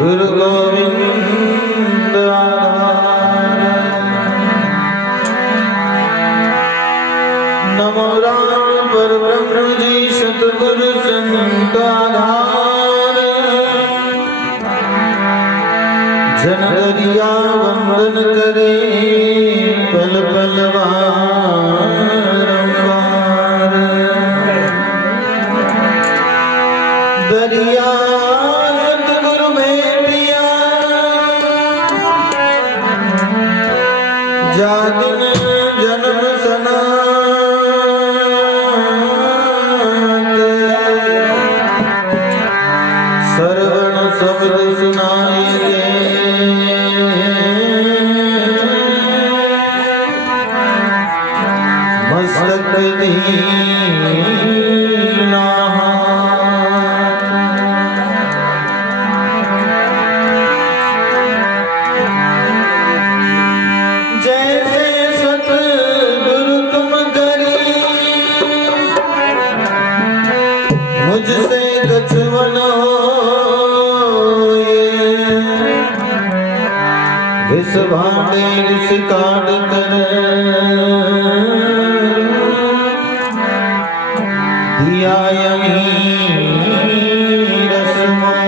गुरु गोविंद नमो राम पर ब्रह्म जी सतगुरु संत आधार जन दरिया वंदन करे पल पल बारंबार दरिया सतगुरु में पिया जादिन जन्म सना श्रवण शब्द सुनाए दे मस्तक दीना जैसे सतगुरु तुम करी मुझसे कछुअन विष भांडे विष काट कर दिया यमी रस्मों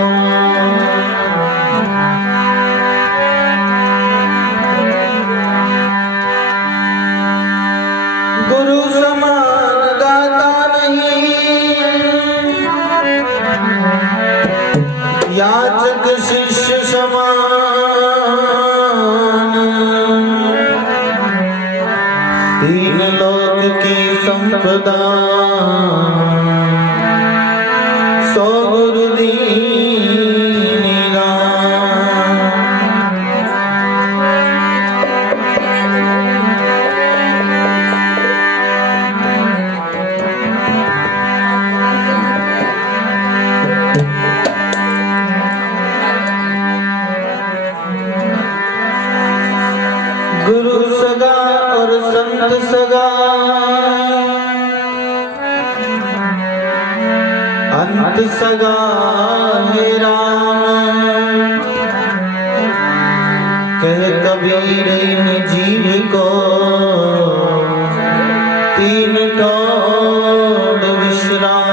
गुरु समान दाता नहीं याचक शिष्य समान तीन लोक की संपदा सो गुरु दीना गुरु सगा और संत सगा अंत सगा है राम कह कबीर इन जीव को तीन टोड़ विश्राम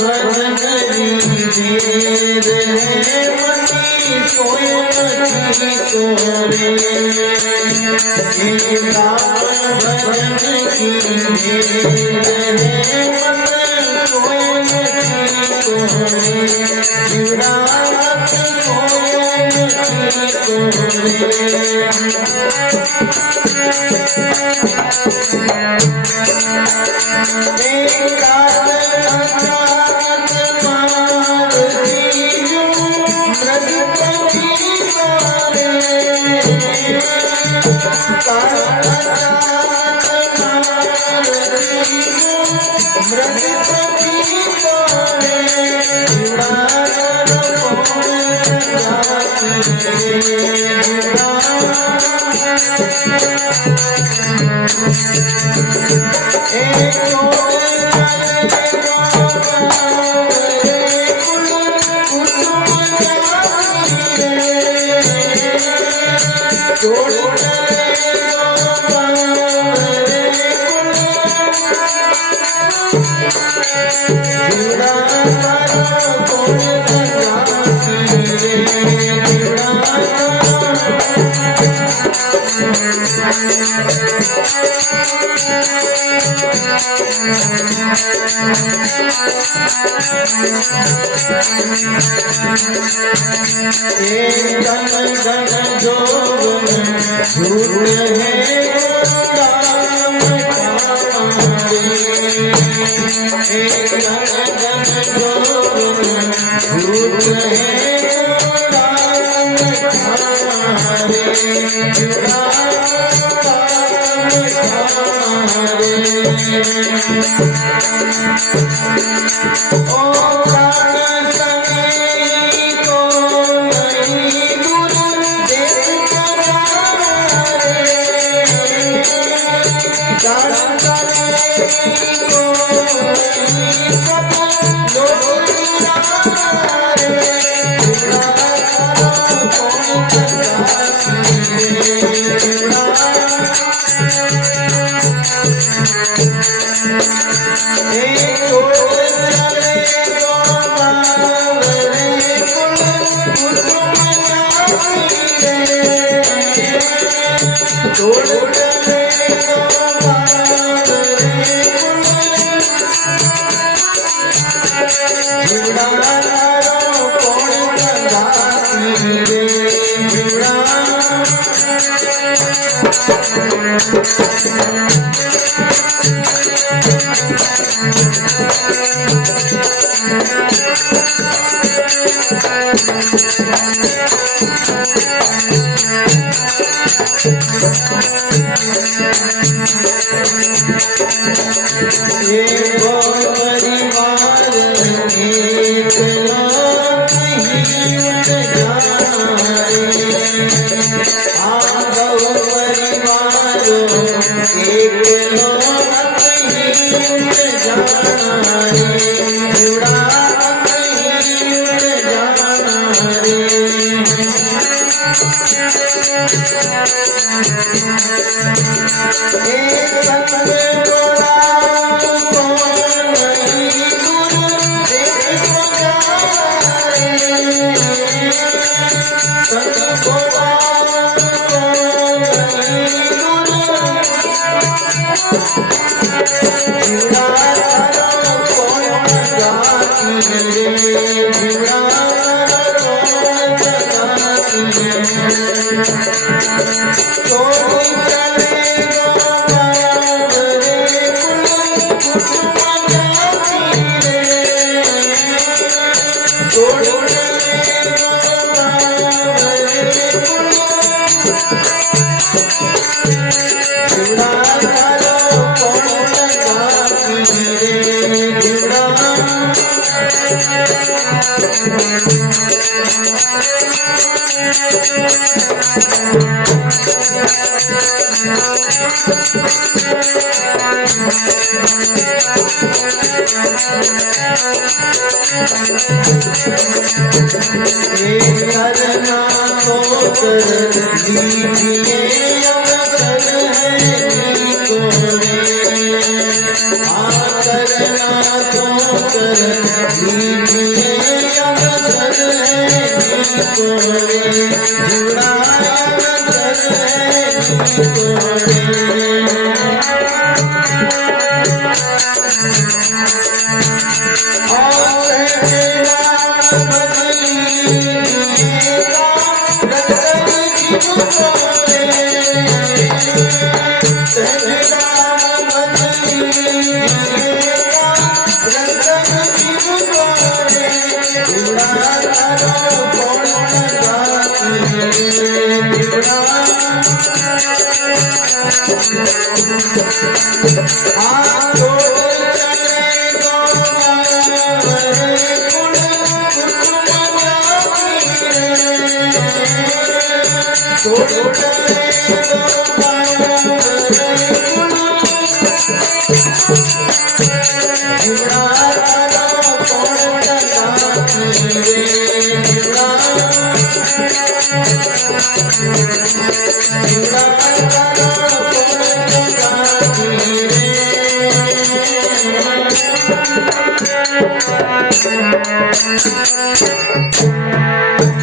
भजन की और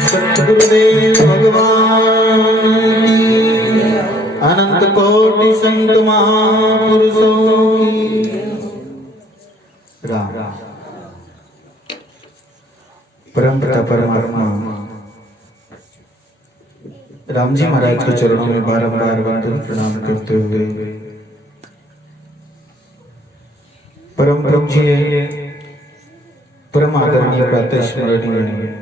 सतगुरुदेव भगवान की, अनंत कोटि संत महापुरुषों की। राम परम पिता परमात्मा राम जी महाराज के चरणों में बारंबार वंदन प्रणाम करते हुए परम पूज्य परम आदरणीय प्रातः स्मरणीय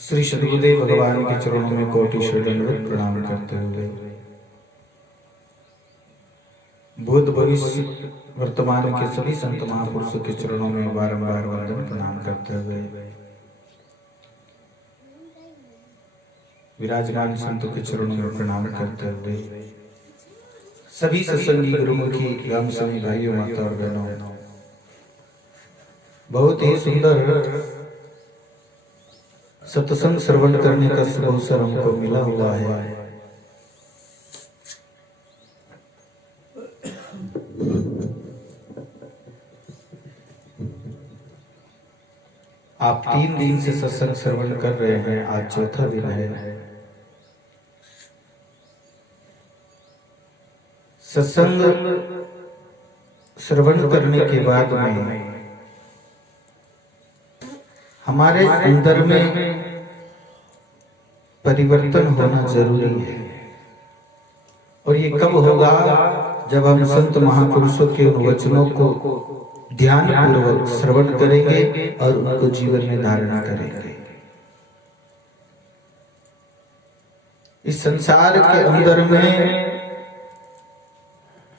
श्री सद्गुरुदेव भगवान के चरणों में कोटि दंडवत प्रणाम करते हुए भूत भविष्य वर्तमान के सभी संत महापुरुषों के चरणों में बारंबार वंदन प्रणाम करते हुए विराजमान संतों के चरणों में प्रणाम करते हुए सभी सत्संगी गुरुमुखी ग्राम सभी भाइयों माता और बहनों, बहुत ही सुंदर सत्संग श्रवण करने का शुभ अवसर हमको मिला हुआ है। आप 3 दिन से सत्संग श्रवण कर रहे हैं, आज चौथा दिन है। सत्संग श्रवण करने के बाद में हमारे अंदर में परिवर्तन होना जरूरी है, और ये कब होगा? जब हम संत महापुरुषों के उन वचनों को ध्यान पूर्वक श्रवण करेंगे और उनको जीवन में धारण करेंगे। इस संसार के अंदर में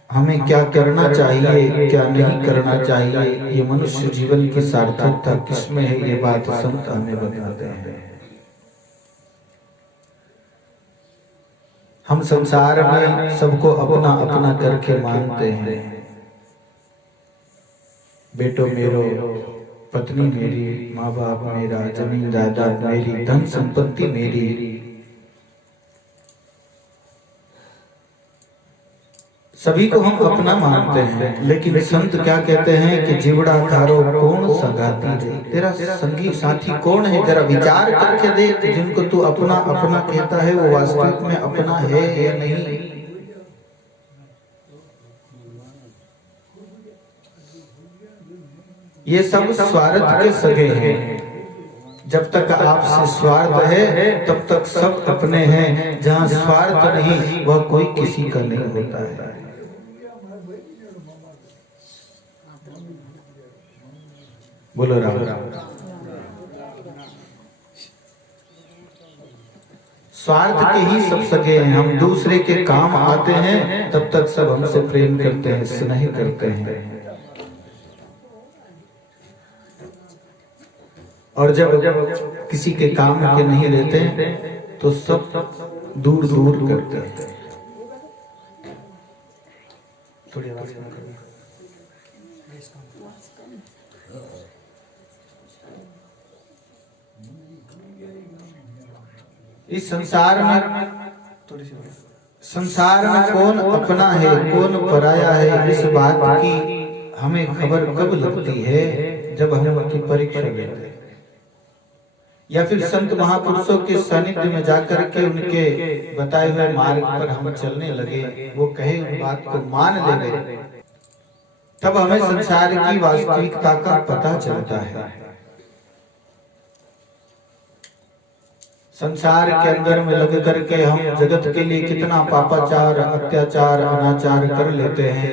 हमें क्या करना चाहिए, क्या नहीं करना चाहिए, ये मनुष्य जीवन की सार्थकता किसमें है, ये बात संत हमें बताते हैं। हम संसार में सबको अपना अपना करके मानते हैं। बेटो मेरो, पत्नी मेरी, माँ बाप मेरा, जमीन जायदाद मेरी, धन संपत्ति मेरी, सभी को हम अपना मानते हैं। लेकिन संत क्या कहते हैं कि जीवड़ा थारो कौन सगाती रे, तेरा संगी साथी कौन है, जरा विचार करके देख। जिनको तू अपना अपना कहता है वो वास्तविक में अपना है या नहीं। ये सब स्वार्थ के सगे हैं। जब तक आपसे स्वार्थ है तब तक सब अपने हैं। जहाँ स्वार्थ नहीं वह कोई किसी का नहीं होता है। बोलो राम राम। स्वार्थ के ही सब सगे हैं। हम दूसरे के काम आते हैं तब तक सब हमसे प्रेम करते हैं, स्नेह करते हैं, और जब किसी के काम के नहीं लेते तो सब दूर दूर करते हैं। थोड़ी आवाज कम करो। इस संसार में कौन अपना है कौन पराया है, इस बात की हमें खबर कब लगती है? जब हम उनकी परीक्षा लेते हैं या फिर संत महापुरुषों के सानिध्य में जाकर के उनके बताए हुए मार्ग पर हम चलने लगे, वो कहे उन बात को मान लेंगे, तब हमें संसार की वास्तविकता का पता चलता है। संसार के अंदर में लग करके हम जगत के लिए कितना पापाचार, अत्याचार, अनाचार कर लेते हैं।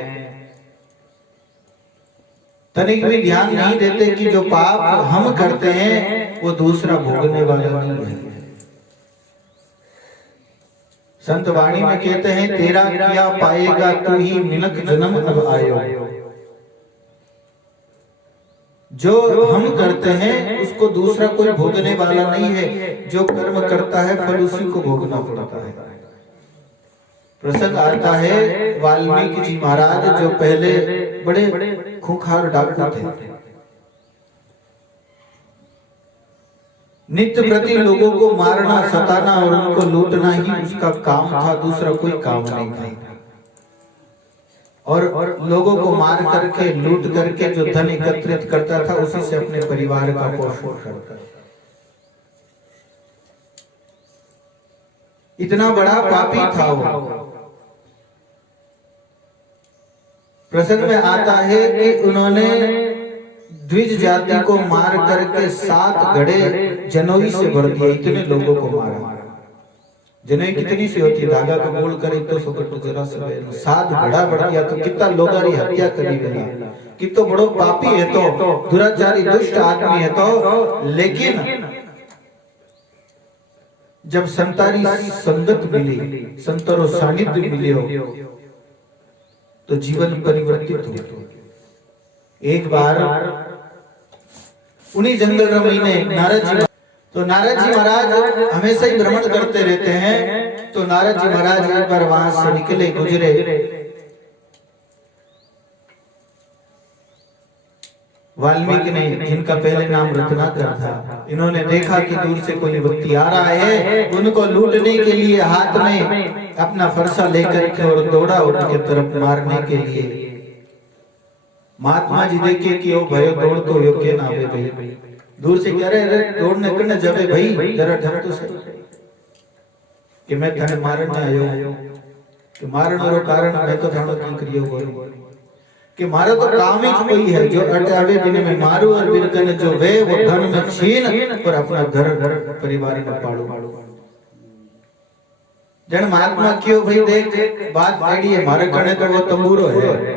तनिक भी ध्यान नहीं देते कि जो पाप हम करते हैं वो दूसरा भोगने वाला नहीं है। संत वाणी में कहते हैं, तेरा किया पाएगा तू ही मिलक जन्म अब आयो। जो हम करते हैं उसको दूसरा कोई भोगने वाला नहीं है। जो कर्म करता है फल उसी को भोगना पड़ता है। प्रसंग आता है, वाल्मीकि जी महाराज जो पहले बड़े खूंखार डाकू थे, नित्य प्रति लोगों को मारना, सताना और उनको लूटना ही उसका काम था, दूसरा कोई काम नहीं था। और लोगों को मार करके, लूट करके जो धन एकत्रित करता था उसी से अपने परिवार का पोषण करता था। इतना बड़ा पापी था वो। प्रसंग में आता है कि उन्होंने द्विज जाति को मार करके 7 घड़े जनोई से भर दिए। इतने लोगों को मारा। जनोई कितनी सी होती है, धागा को गोल करे तो सुकट जरा से 7 घड़ा बढ़ गया तो कितना लोगारी हत्या करी गया। कि तो बड़ो पापी है, तो दुराचारी दुष्ट आदमी है। तो लेकिन जब संतारी संगत मिली, संतरो सानिध्य मिले हो, तो जीवन परिवर्तित हो। एक बार उन्हीं जंगल रमई ने नारद जी, तो नारद जी महाराज हमेशा ही भ्रमण करते रहते हैं। तो नारद जी महाराज एक बार वहां से निकले, गुजरे। वाल्मीकि ने, जिनका पहले नाम रत्नाकर था, इन्होंने देखा कि दूर से कोई व्यक्ति आ रहा है। उनको लूटने के लिए हाथ में अपना फरसा लेकर के और दौड़ा उनके तरफ मारने के लिए। महात्मा जी देखे कि वो भयो दौड़ तो योग्य ना आवे भाई। दूर से कह रहे दौड़ने करने जावे भाई, जरा ढक तो सही कि मैं थाने मारने आयो। कि मारने रो कारण मैं तो जानो की करियो बोलो कि मारो तो काम ही कोई है जो अटावे जिन्हें मैं मारू और बिरकन जो वे वो धन में छीन और अपना घर परिवार में पाड़ू। जन महात्मा क्यों भाई देख बात आड़ी है, मारे कने तो वो तंबूरो है,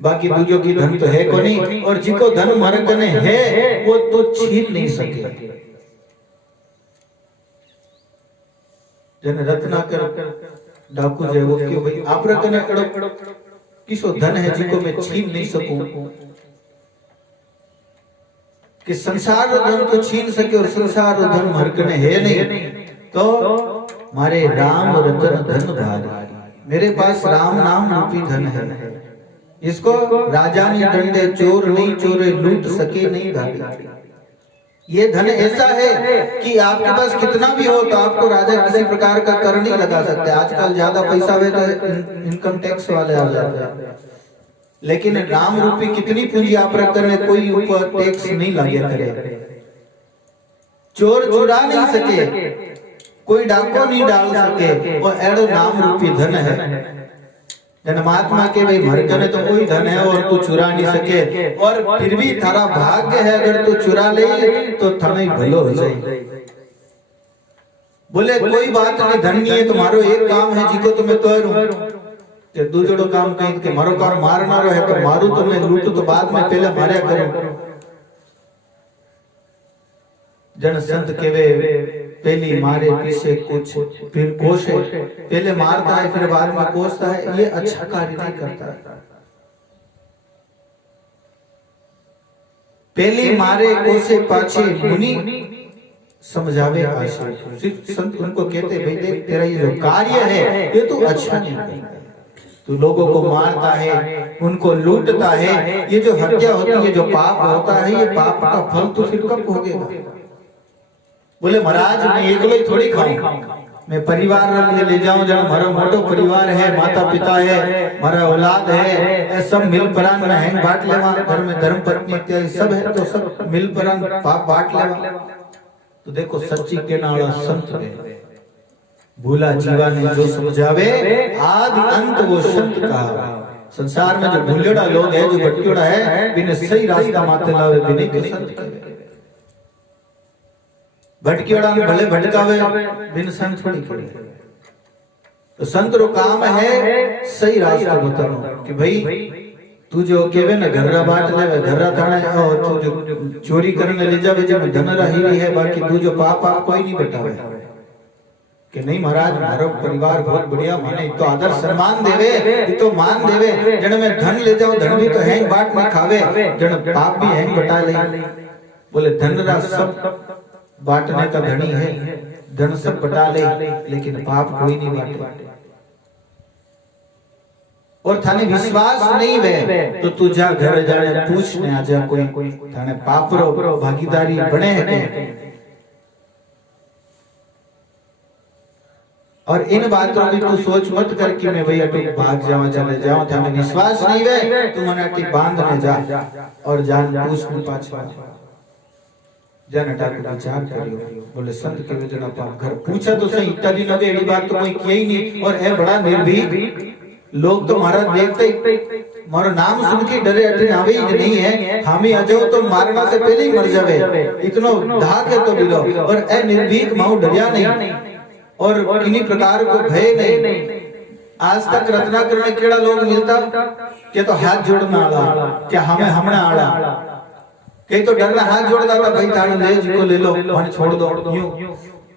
बाकी दूजों की धन तो है को नहीं। और जिको धन मारे कने है वो तो छीन नहीं सके। जन रत्नाकर डाकू जो वो क्यों भाई आप रकने कड़ो किसो धन है जिको मैं छीन नहीं सकूं। कि संसार धन तो छीन सके और संसार धन मरकने है नहीं। तो मारे राम रतन धन भारी, मेरे पास राम नाम रूपी धन है। इसको राजा ने डंडे चोर नहीं चोरे लूट सके नहीं भारी। ये धन ऐसा है कि आपके पास कितना भी हो तो आपको राजा किसी प्रकार का कर नहीं लगा सकते। आजकल ज्यादा पैसा हुए तो इनकम टैक्स वाले आ जाते हैं, लेकिन राम रूपी कितनी पूंजी आप रख करने कोई ऊपर टैक्स नहीं लगे करे। चोर चुरा नहीं सके, कोई डाको नहीं डाल सके, वो एड़ो नाम रूपी धन है। जन महात्मा के भाई मरकने तो कोई धन है और तू चुरा नहीं सके। और फिर भी थारा भाग्य है अगर तू चुरा ले तो थाने भलो हो जाए। बोले कोई बात नहीं, धन नहीं है तुम्हारो एक काम है जिको तुम्हें तो दूसरो काम कहीं के मारो काम मारना रो है तो मारू तो मैं लूटू तो बाद में पहले मारे करूं। जन संत केवे पहली मारे पीछे कुछ फिर कोशे, पहले मारता है फिर बाद में कोसता है, ये अच्छा कार्य नहीं करता। पहले मारे कोसे पाछे मुनि समझावे आशे। संत उनको कहते भाई देख तेरा ये जो कार्य है ये तो अच्छा नहीं करता। तू लोगों को मारता है, उनको लूटता है, ये जो हत्या होती है, जो पाप होता है, ये पाप का फल तो फिर कब भोगेगा। बोले महाराज मैं एकलो ही थोड़ी खाऊं, मैं परिवार में ले जाऊं। जब हमारा मोटो परिवार है, माता पिता है, हमारा औलाद है, सब मिल परान में हैंग बांट लेवा। घर में धर्म पत्नी इत्यादि सब है तो सब मिल परान पाप बांट लेवा। तो देखो सच्ची के नाला संत है, भूला जीवा ने जो समझावे आदि अंत वो संत कहा। संसार में जो भूलेड़ा लोग है, जो भटकेड़ा है, बिना सही रास्ता माते लावे बिना के संत कहे। भटकी वाला भले भटकावे बिन संत थोड़ी करे। तो संत रो काम है सही रास्ता बताना कि भाई तू जो केवे ना घर्रा बाट ले घर्रा थाने और तू जो चोरी करने ले जावे जे धन रही है, बाकी तू जो पाप आप कोई नहीं बटावे कि नहीं महाराज मारो परिवार बहुत बढ़िया माने तो आदर सम्मान देवे तो मान देवे, जन में धन ले जाओ धन भी तो हैंग बाट में खावे, जन पाप भी हैंग बटा ले। बोले धन रा सब बांटने का धनी है, धन सब बटा ले लेकिन पाप कोई नहीं बांटे। और थाने विश्वास नहीं वे तो तू जा घर जाने पूछने आ जा कोई थाने पापरो भागीदारी बने है। और इन बातों की तू सोच मत कर कि मैं भैया अटक भाग जाऊं चले जाऊं, थाने विश्वास नहीं वे तू मन अटक बांध में जा और जान पूछ में पाछा जन हटा के विचार करियो। बोले संत के वजन आप घर पूछा तो सही इतना दिन हो गए ये बात तो कोई किया ही नहीं, और है बड़ा निर्भीक लोग तो महाराज देखते मारो नाम सुन के डरे अटे आवे ही नहीं है, हम ही आ जाओ तो मारना से पहले ही मर जावे, इतनो धाक है तो बिलो। और ए निर्भीक माऊ डरिया नहीं और इन्हीं प्रकार को भय नहीं। आज तक रत्नाकर में केड़ा लोग मिलता के तो हाथ जोड़ना आड़ा क्या हमें हमने आड़ा, कई तो डरना हाथ जोड़ता था भाई थाने ले जिको ले लो मन छोड़ दो यूं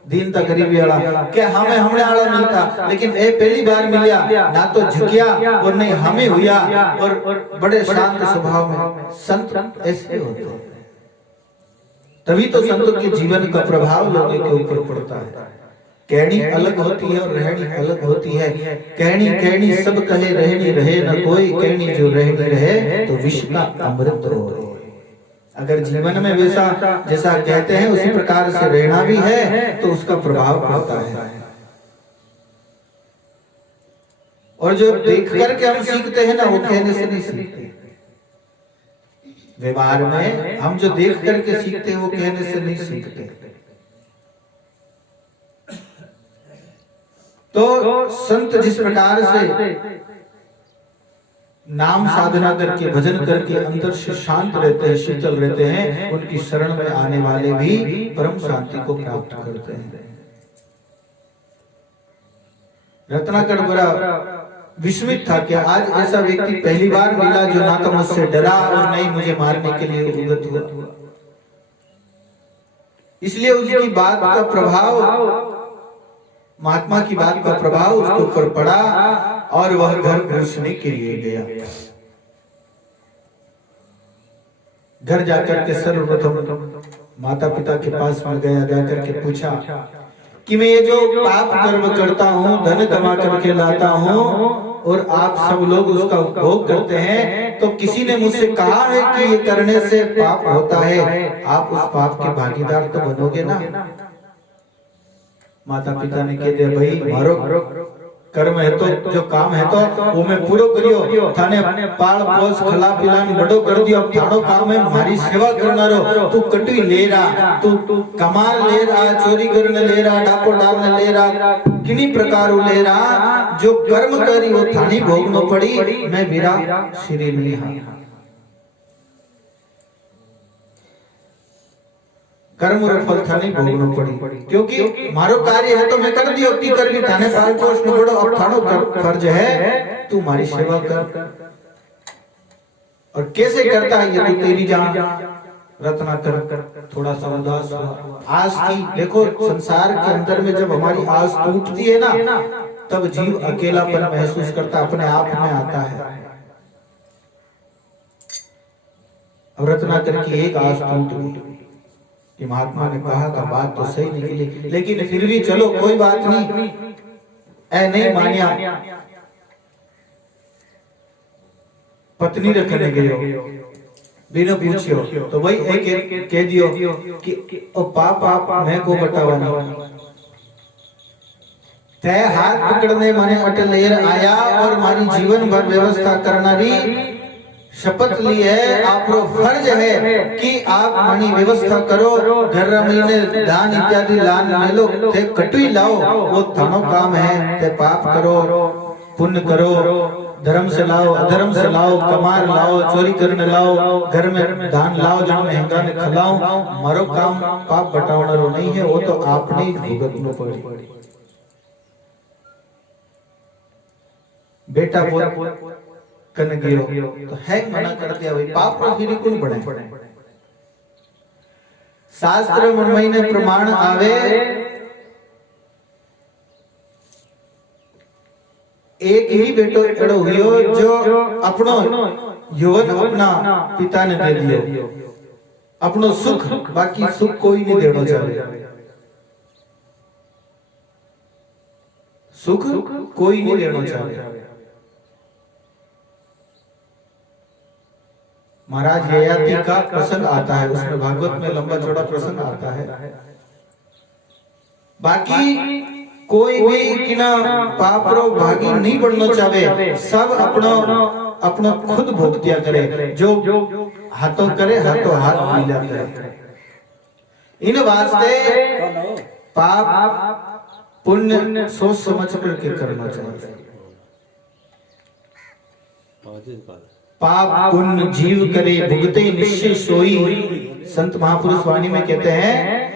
दीन तक गरीबी आड़ा क्या हमें हमने आड़ा मिलता, लेकिन ए पहली बार मिलिया ना तो झुकिया और नहीं हमें हुआ, और बड़े शांत स्वभाव में संत ऐसे होते हैं। तभी तो संतों के जीवन का प्रभाव लोगों के ऊपर पड़ता है। कहनी अलग होती है और रहनी अलग होती है। कहनी कहनी सब कहे रहनी रहे न कोई, कहनी जो रहनी रहे तो विश्व का अमृत हो। अगर जीवन में वैसा जैसा कहते हैं उसी प्रकार से रहना भी है तो उसका प्रभाव पड़ता है। और जो देख करके हम सीखते हैं ना वो कहने से नहीं सीखते। व्यवहार में हम जो देख करके सीखते हैं वो कहने से नहीं सीखते। तो संत जिस प्रकार से नाम साधना करके भजन करके अंदर से शांत रहते हैं, शीतल रहते हैं, उनकी शरण में आने वाले भी परम शांति को प्राप्त करते हैं। रत्नाकर बड़ा विस्मित था कि आज ऐसा व्यक्ति पहली बार मिला जो ना तो मुझसे डरा और नहीं मुझे मारने के लिए उद्यत हुआ। इसलिए उसकी बात का प्रभाव, महात्मा की बात का प्रभाव उसके ऊपर पड़ा और वह घर घुसने के लिए गया। घर जाकर के सर्वप्रथम माता पिता के पास में गया, जाकर के पूछा कि मैं ये जो पाप कर्म करता हूँ, धन कमा करके लाता हूँ और आप सब लोग उसका उपभोग करते हैं, तो किसी ने मुझसे कहा है कि ये करने से पाप होता है, आप उस पाप के भागीदार तो बनोगे ना। माता पिता ने कह दिया भाई मारो कर्म है तो जो काम है तो वो मैं पूरो करियो, थाने पाल पोस खला पिलान बड़ो कर दियो, अब थानो काम है मारी सेवा करना रो। तू कटुई ले रहा, तू कमार ले रहा, चोरी करने ले रहा, डाको डालने ले रहा, किन्हीं प्रकार ले रहा, जो कर्म करी वो थानी भोगनो पड़ी, मैं बिरा श्री नहीं हाँ। कर्म और फल थाने भोगनो पड़ी, क्योंकि मारो कार्य है तो मैं कर दियो, की कर भी थाने पाल पोष में बड़ो, अब थानो फर्ज है तू हमारी सेवा कर। और कैसे करता है ये तो तेरी जान। रत्नाकर थोड़ा सा उदास हुआ। आस की देखो संसार के अंदर में जब हमारी आस टूटती है ना तब जीव अकेलापन महसूस करता, अपने आप में आता है। और रत्नाकर की एक आस टूट गई कि महात्मा ने कहा था बात तो सही निकली, लेकिन फिर भी चलो कोई बात नहीं, ऐ नहीं मानिया। पत्नी रखने गए बिना पूछियो तो वही एक कह दियो कि ओ पाप मैं को बतावा नहीं, तय हाथ पकड़ने माने अटल लेर आया और मारी जीवन भर व्यवस्था करना भी शपथ ली है। आपको फर्ज है कि आप मनी व्यवस्था करो, घर महीने दान इत्यादि लान मेलो, थे कटुई लाओ, वो थानो काम है। ते पाप करो, पुण्य करो, धर्म से लाओ, अधर्म से लाओ, कमार लाओ, चोरी करने लाओ, घर में दान लाओ, जहाँ महंगा ने खिलाओ, मारो काम पाप बटावनारो नहीं है, वो तो आपने ही भुगतनो पड़े। बेटा पोत कन गयो तो है मना कर दिया भाई, पाप पर फिर कौन पड़े। शास्त्र महीने प्रमाण आवे, एक ही बेटो एड़ो हुयो जो अपनो यौवन अपना पिता ने दे दियो, अपनो सुख, बाकी सुख कोई नहीं देनो चाहे, सुख कोई नहीं देनो चाहे। महाराज ययाति का प्रसंग आता है, उसमें भागवत में लंबा चौड़ा प्रसंग आता है। बाकी कोई भी किना पापरो भागी नहीं बनना चाहे, सब अपनो खुद भोग दिया करे, जो हाथों करे हाथों हाथ मिला करे। इन वास्ते पाप पुण्य सोच समझ करके करना चाहिए। पाप पुण्य जीव करे भुगते निश्चय सोई, संत महापुरुष वाणी में कहते हैं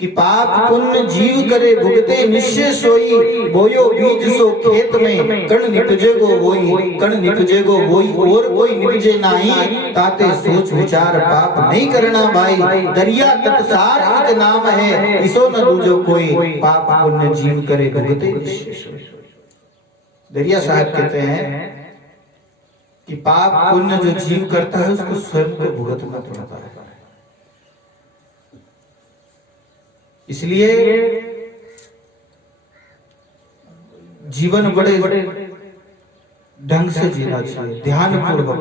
कि पाप पुण्य जीव करे भुगते निश्चय सोई, बोयो बीज सो खेत में, कण निपजेगो वोई, कण निपजेगो वोई, और कोई निपजे नाही, ताते सोच विचार पाप नहीं करना भाई, दरिया तत्सार एक नाम है, इसो न दूजो कोई, पाप पुण्य जीव करे भुगते निश्चय सोई। दरिया साहब कहते हैं कि पाप पुण्य जो जीव करता है उसको स्वयं को भुगतना पड़ता है। इसलिए जीवन बड़े ढंग से जीना चाहिए, ध्यान पूर्वक।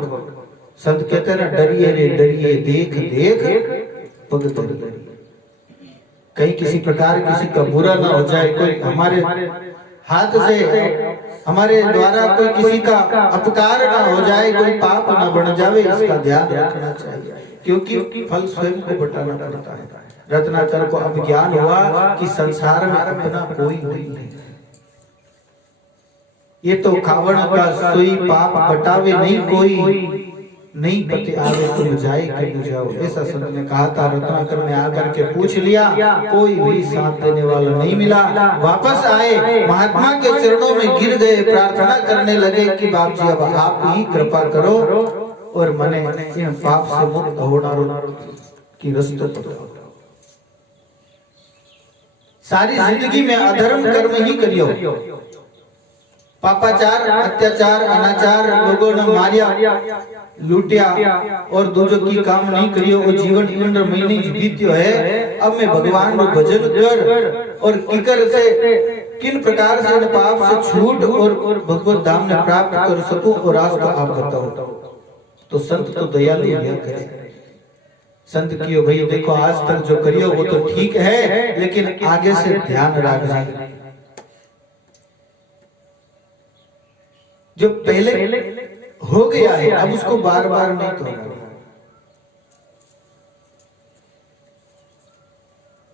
संत कहते हैं ना, डरिए रे डरिए, देख देख पग धरिए। कहीं किसी प्रकार किसी का बुरा ना हो जाए, कोई हमारे हाथ से हमारे द्वारा कोई किसी का अपकार ना हो जाए, कोई पाप ना बन जावे, इसका ध्यान रखना चाहिए, क्योंकि फल स्वयं को बटाना पड़ता है। रत्नाकर को अब ज्ञान हुआ कि संसार में अपना कोई नहीं है, ये तो कावड़ का सोई, पाप बटावे नहीं कोई, नहीं पते आवे तुम जाए कि न जाओ, ऐसा संत ने कहा था। रत्नाकर ने आकर के पूछ लिया, कोई भी साथ देने वाला नहीं मिला। वापस आए, महात्मा के चरणों में गिर गए, प्रार्थना करने लगे कि बाप जी अब आप ही कृपा करो और मने इन पाप से मुक्त होना की रास्ते पकड़ो। सारी जिंदगी में अधर्म कर्म ही करियो, पापाचार, अत्याचार, अनाचार, लोगों ने मारिया, लूटिया और दूजों की काम नहीं करियो, और जीवन 15 महीने बीत्यो है। अब मैं भगवान को भजन कर और किकर से किन प्रकार से पाप से छूट और भगवत धाम में प्राप्त कर सकूं, और रास्ता आप बताओ। तो संत तो दयालु लिया करे। संत कियो भाई देखो, आज तक जो करियो वो तो ठीक है, लेकिन आगे से ध्यान रखना, जो पहले हो गया है अब उसको बार बार नहीं करना।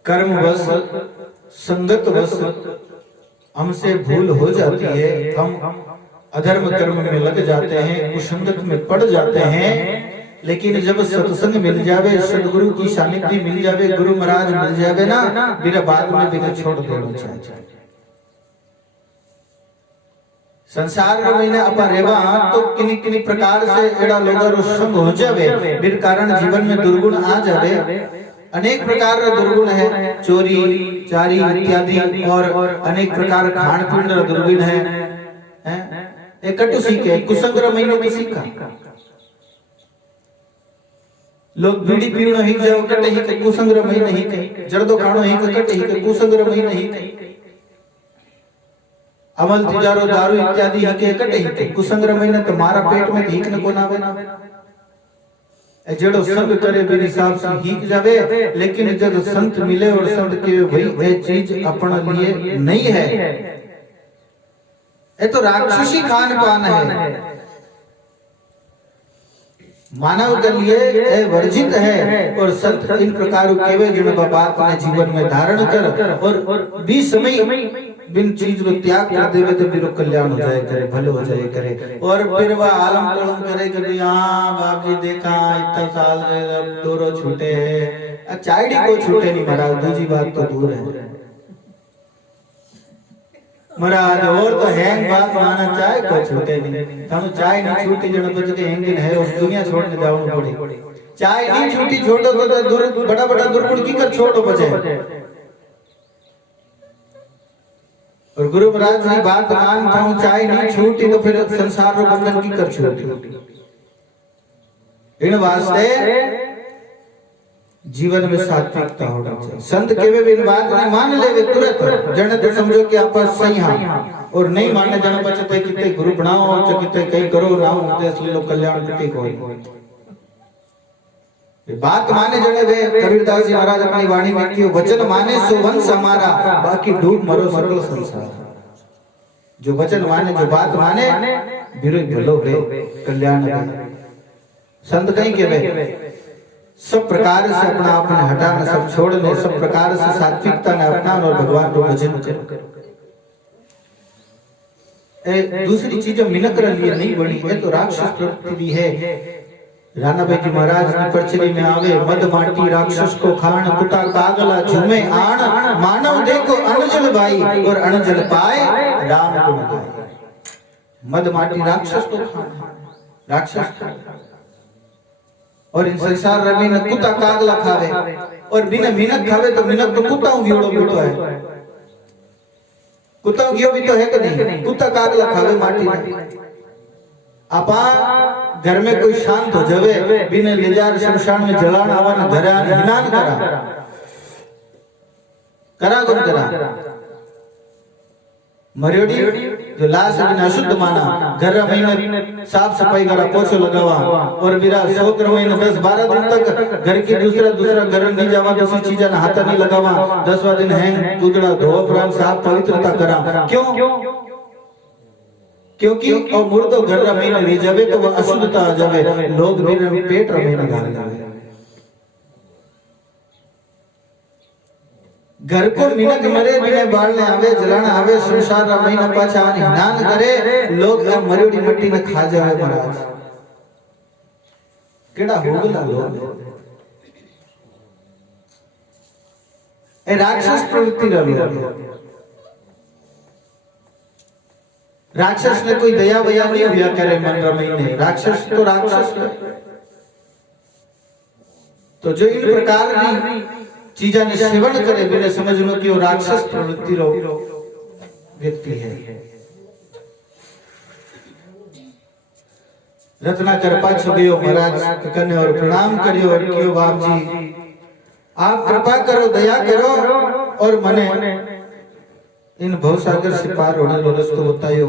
कर्मवश संगत वश हमसे भूल हो जाती है, हम अधर्म कर्म में लग जाते हैं, कुसंगत में पड़ जाते हैं। लेकिन जब सत्संग मिल जावे, सदगुरु की सानिध्य मिल जावे, गुरु महाराज मिल जावे ना, मेरा बाद में बिना छोड़ देना चाहिए। संसार में मैंने अपा रेवा तो किन्हीं किन्हीं प्रकार से एड़ा लोगों संग हो जावे, बिन कारण जीवन में दुर्गुण आ जावे। अनेक प्रकार के दुर्गुण है, चोरी चारी इत्यादि, और अनेक प्रकार खान पीन दुर्गुण है। एक कटु सीखे, कुसंग्रह महीने में सीखा, लोग बीड़ी पीणो ही जाओ कटे ही के कुसंग्रह महीने ही कहीं, जर्दो खाणो ही के कटे ही के कुसंग्रह महीने ही कहीं, अमल तिजारो दारू इत्यादि ही कटे ही कुसंग्रह महीने तो मारा पेट में हीक न कोना बना, जेड़ो संग करे बिन हिसाब से हीक जावे। लेकिन जब संत मिले और संत के भाई ये चीज अपने लिए नहीं है, ये तो राक्षसी खान पान है, मानव के लिए वर्जित है। और संत इन प्रकार के वे जिन बात ने जीवन में धारण कर और 20 समय बिन चीज रो त्याग कर देवे तो बिरो कल्याण हो जाए करे, भले हो जाए करे। और फिर वह आलम टोलम करे कि हाँ बाप जी देखा इतना साल दोरो छूटे है, चायडी को छूटे नहीं महाराज, दूसरी बात तो दूर है महाराज। और तो हैंग बात माना चाय को छूटे नहीं, हम चाय नहीं छूटी जन बच के हैंगिन है और दुनिया छोड़ने जाओ पड़ी। चाय नहीं छूटी छोड़ो तो बड़ा बड़ा दुर्गुण की कर छोड़ो बचे। और गुरु महाराज की बात मानता हूँ, चाय नहीं छूटी तो फिर संसार रो बंधन की कर छूटी। इन वास्ते जीवन में सात्विकता होना चाहिए। संत केवे भी बात नहीं मान ले तुरंत जने तो समझो कि आप सही हां, और नहीं मानने जने बचते किते गुरु बनाओ जो किते कहीं करो राम उपदेश ले लो कल्याण किते कोई। बात माने जने वे कबीरदास जी महाराज अपनी वाणी में कियो वचन माने सो वंश हमारा, बाकी डूब मरो सकल संसार। जो वचन माने जो बात माने बिरो भलो वे कल्याण वे। संत कहीं केवे सब प्रकार से अपना आपने हटाना, सब छोड़ने, सब प्रकार से सात्विकता ने अपनाना और भगवान को भजन करो। दूसरी चीजें मिनक लिए नहीं बनी है तो राक्षस प्रवृत्ति भी है। राणा भाई जी महाराज की परचरी में आवे मद माटी राक्षस को खान, कुटा कागला झूमे आण, मानव देखो अनजल भाई और अनजल पाए राम को गाए। मद माटी राक्षस को खान, राक्षस और इन संसार रवि न कुत्ता कागला खावे और बिना मिनक खावे तो मिनक तो कुत्ता गियोड़ो बितो है, कुत्ता गियो भी तो है कि नहीं, कुत्ता कागला खावे माटी में। आपा घर में कोई शांत हो जावे बिना ले जा शमशान में जलान आवा न घर आने हिनान करा गुण करा मरियोड़ी जो लाश बिना अशुद्ध माना, घर महीने साफ सफाई करा, पोछो लगावा और बिरा 100 महीने 10-12 दिन तक घर की दूसरा घर नहीं जावा, दूसरी चीजें हाथ नहीं लगावा, 10वां दिन हैंग दूधड़ा धो प्राण साफ पवित्रता करा। क्यों? क्योंकि और मुर्दो घर महीने रह जावे तो वह अशुद्धता आ जावे, लोग भी पेट महीने गाल जावे। घर को मिनक मरे बिना बालने आवे, जलाना आवे, संसार रा महीना पाछा आने हिनान करे, लोग अब मरियोड़ी मिट्टी में खा जावे महाराज। केड़ा होगला लोग ए राक्षस प्रवृत्ति रा लोग। राक्षस ने कोई दया वया नहीं हुआ करे मन रा महीने, राक्षस तो राक्षस। तो जो इन प्रकार की चीजा ने सेवन करे बिना समझ लो कि वो राक्षस प्रवृत्ति रो व्यक्ति है। रत्ना कर पाछ गयो महाराज कने और प्रणाम करियो और कियो बाप जी आप कृपा करो, दया करो और मने इन भवसागर से पार होने रो रास्ता बतायो।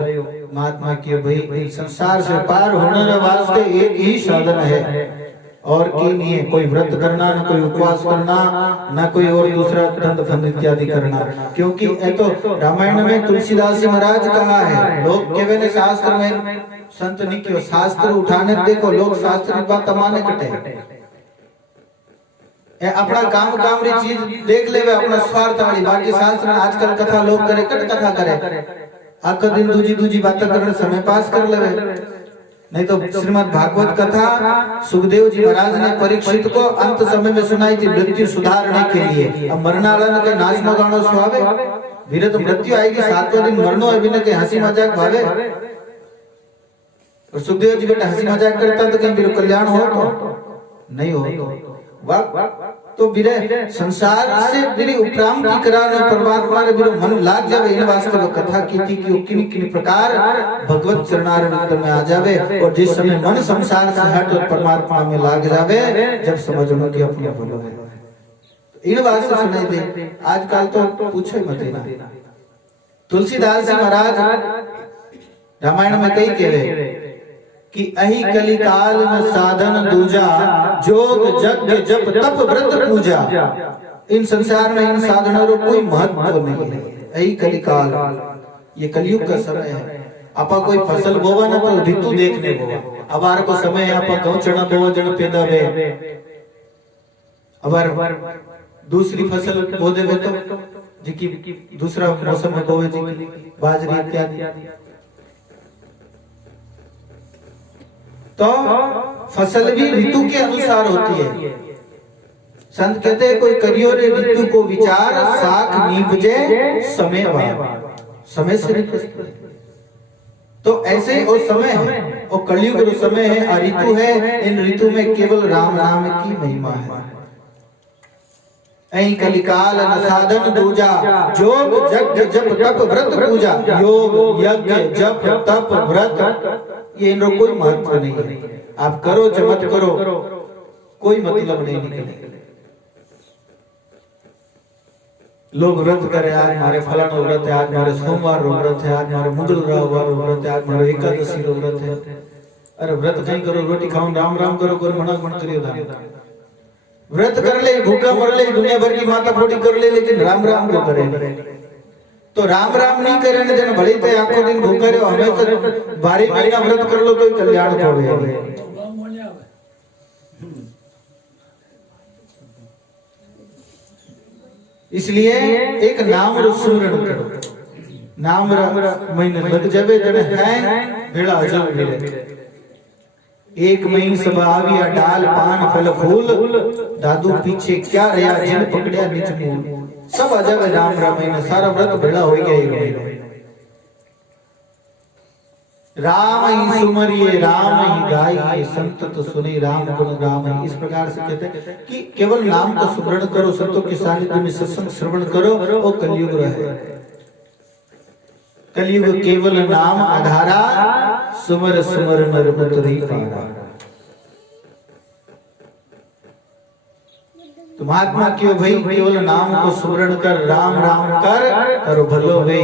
महात्मा कियो भाई संसार से पार होने वास्ते एक ही साधन है और की नहीं है, कोई व्रत करना, न कोई उपवास करना, न कोई और दूसरा दंड फंद इत्यादि करना। क्योंकि ये तो रामायण में तुलसीदास जी महाराज कहा है, लोग केवल ने शास्त्र में संत नहीं क्यों शास्त्र उठाने देखो, लोग शास्त्र की बात तमाने कटे अपना काम री चीज देख लेवे, अपना स्वार्थ वाली, बाकी शास्त्र आजकल कथा लोग करे कट कथा करे, आखो दिन दूजी बातें करने समय पास कर लेवे। नहीं तो श्रीमद् भागवत कथा सुखदेव जी महाराज ने परीक्षित को अंत समय में सुनाई थी मृत्यु सुधारने के लिए। अब मरनाला के नाच नो गानो सुहावे, धीरे तो मृत्यु आएगी, 7वें दिन मरनो है, बिना के हंसी मजाक भावे। और सुखदेव जी बेटा हंसी मजाक करता तो कहीं बिरो कल्याण हो तो नहीं हो तो बिरे संसार से बिरे उपराम की कराने परमात्मा रे बिरो मन लाग जावे। इन वास्ते वो कथा कीती कि किन प्रकार भगवत चरणारविंद में आ जावे और जिस समय मन संसार से हट और परमात्मा में लाग जावे, जब समझो कि अपना भलो है। इन वास्ते सुनाई दे आजकल तो पूछो मत ना। तुलसीदास जी महाराज रामायण में कई कहे कि अहि कली काल न साधन दूजा, जोग जग जप तप व्रत पूजा। इन संसार में इन साधनों को कोई महत्व नहीं है। अहि कली काल, ये कलयुग का समय है। आपा कोई फसल बोवा ना तो ऋतु देखने बोवा। अबार को समय है आपा गौ चना बोवा जन पैदा वे, अबार दूसरी फसल बो देवे तो जिकी दूसरा मौसम में बोवे जी बाजरी इत्यादि। तो फसल भी ऋतु के अनुसार होती है। संत कहते हैं कोई करियो रे ऋतु को विचार, साख नीपजे समय समय से ऋतु। तो ऐसे वो समय है, वो कलयुग जो समय है, ऋतु है। इन ऋतु में केवल राम नाम की महिमा है। ऐ कलिकाल न साधन दूजा, जोग जग जप तप व्रत पूजा। योग यज्ञ जप तप व्रत ये इनका कोई महत्व नहीं है। आप करो चाहे मत करो, कोई मतलब नहीं निकलेगा। लोग व्रत करे, आज मारे फलाना व्रत है, आज मारे सोमवार व्रत है, आज मारे मंगलवार व्रत है, आज मारे एकादशी व्रत है। अरे व्रत नहीं करो, रोटी खाओ, राम राम करो, कोई मना मत करियो। व्रत कर ले, भूखा मर ले, दुनिया भर की माता फोड़ी कर ले, लेकिन राम राम को करे। तो राम राम नहीं करे न जन भले ते आखो दिन भूखा रहो, हमें 12 महीना व्रत कर लो तो कल्याण होवे। इसलिए एक नाम रो सुमरण करो, नाम महीने लग जावे जने है भेड़ा अजल मिले। एक महीने सब आविया डाल पान फल फूल, दादू पीछे क्या रहा जिन पकड़िया निज मूल। सब आ जावे राम राम महीने, सारा व्रत भेड़ा हो गया। राम ही सुमरिए राम ही गाइए, संत तो सुने राम गुण गाम। इस प्रकार से कहते हैं कि केवल नाम का सुमरण करो, संतों के सानिध्य में सत्संग श्रवण करो, वो कलयुग रहे। कलयुग केवल नाम आधारा, सुमर सुमर नर उतरी पारा। तो महात्मा क्यों भाई केवल नाम को सुमरण कर, राम राम कर और भलो वे।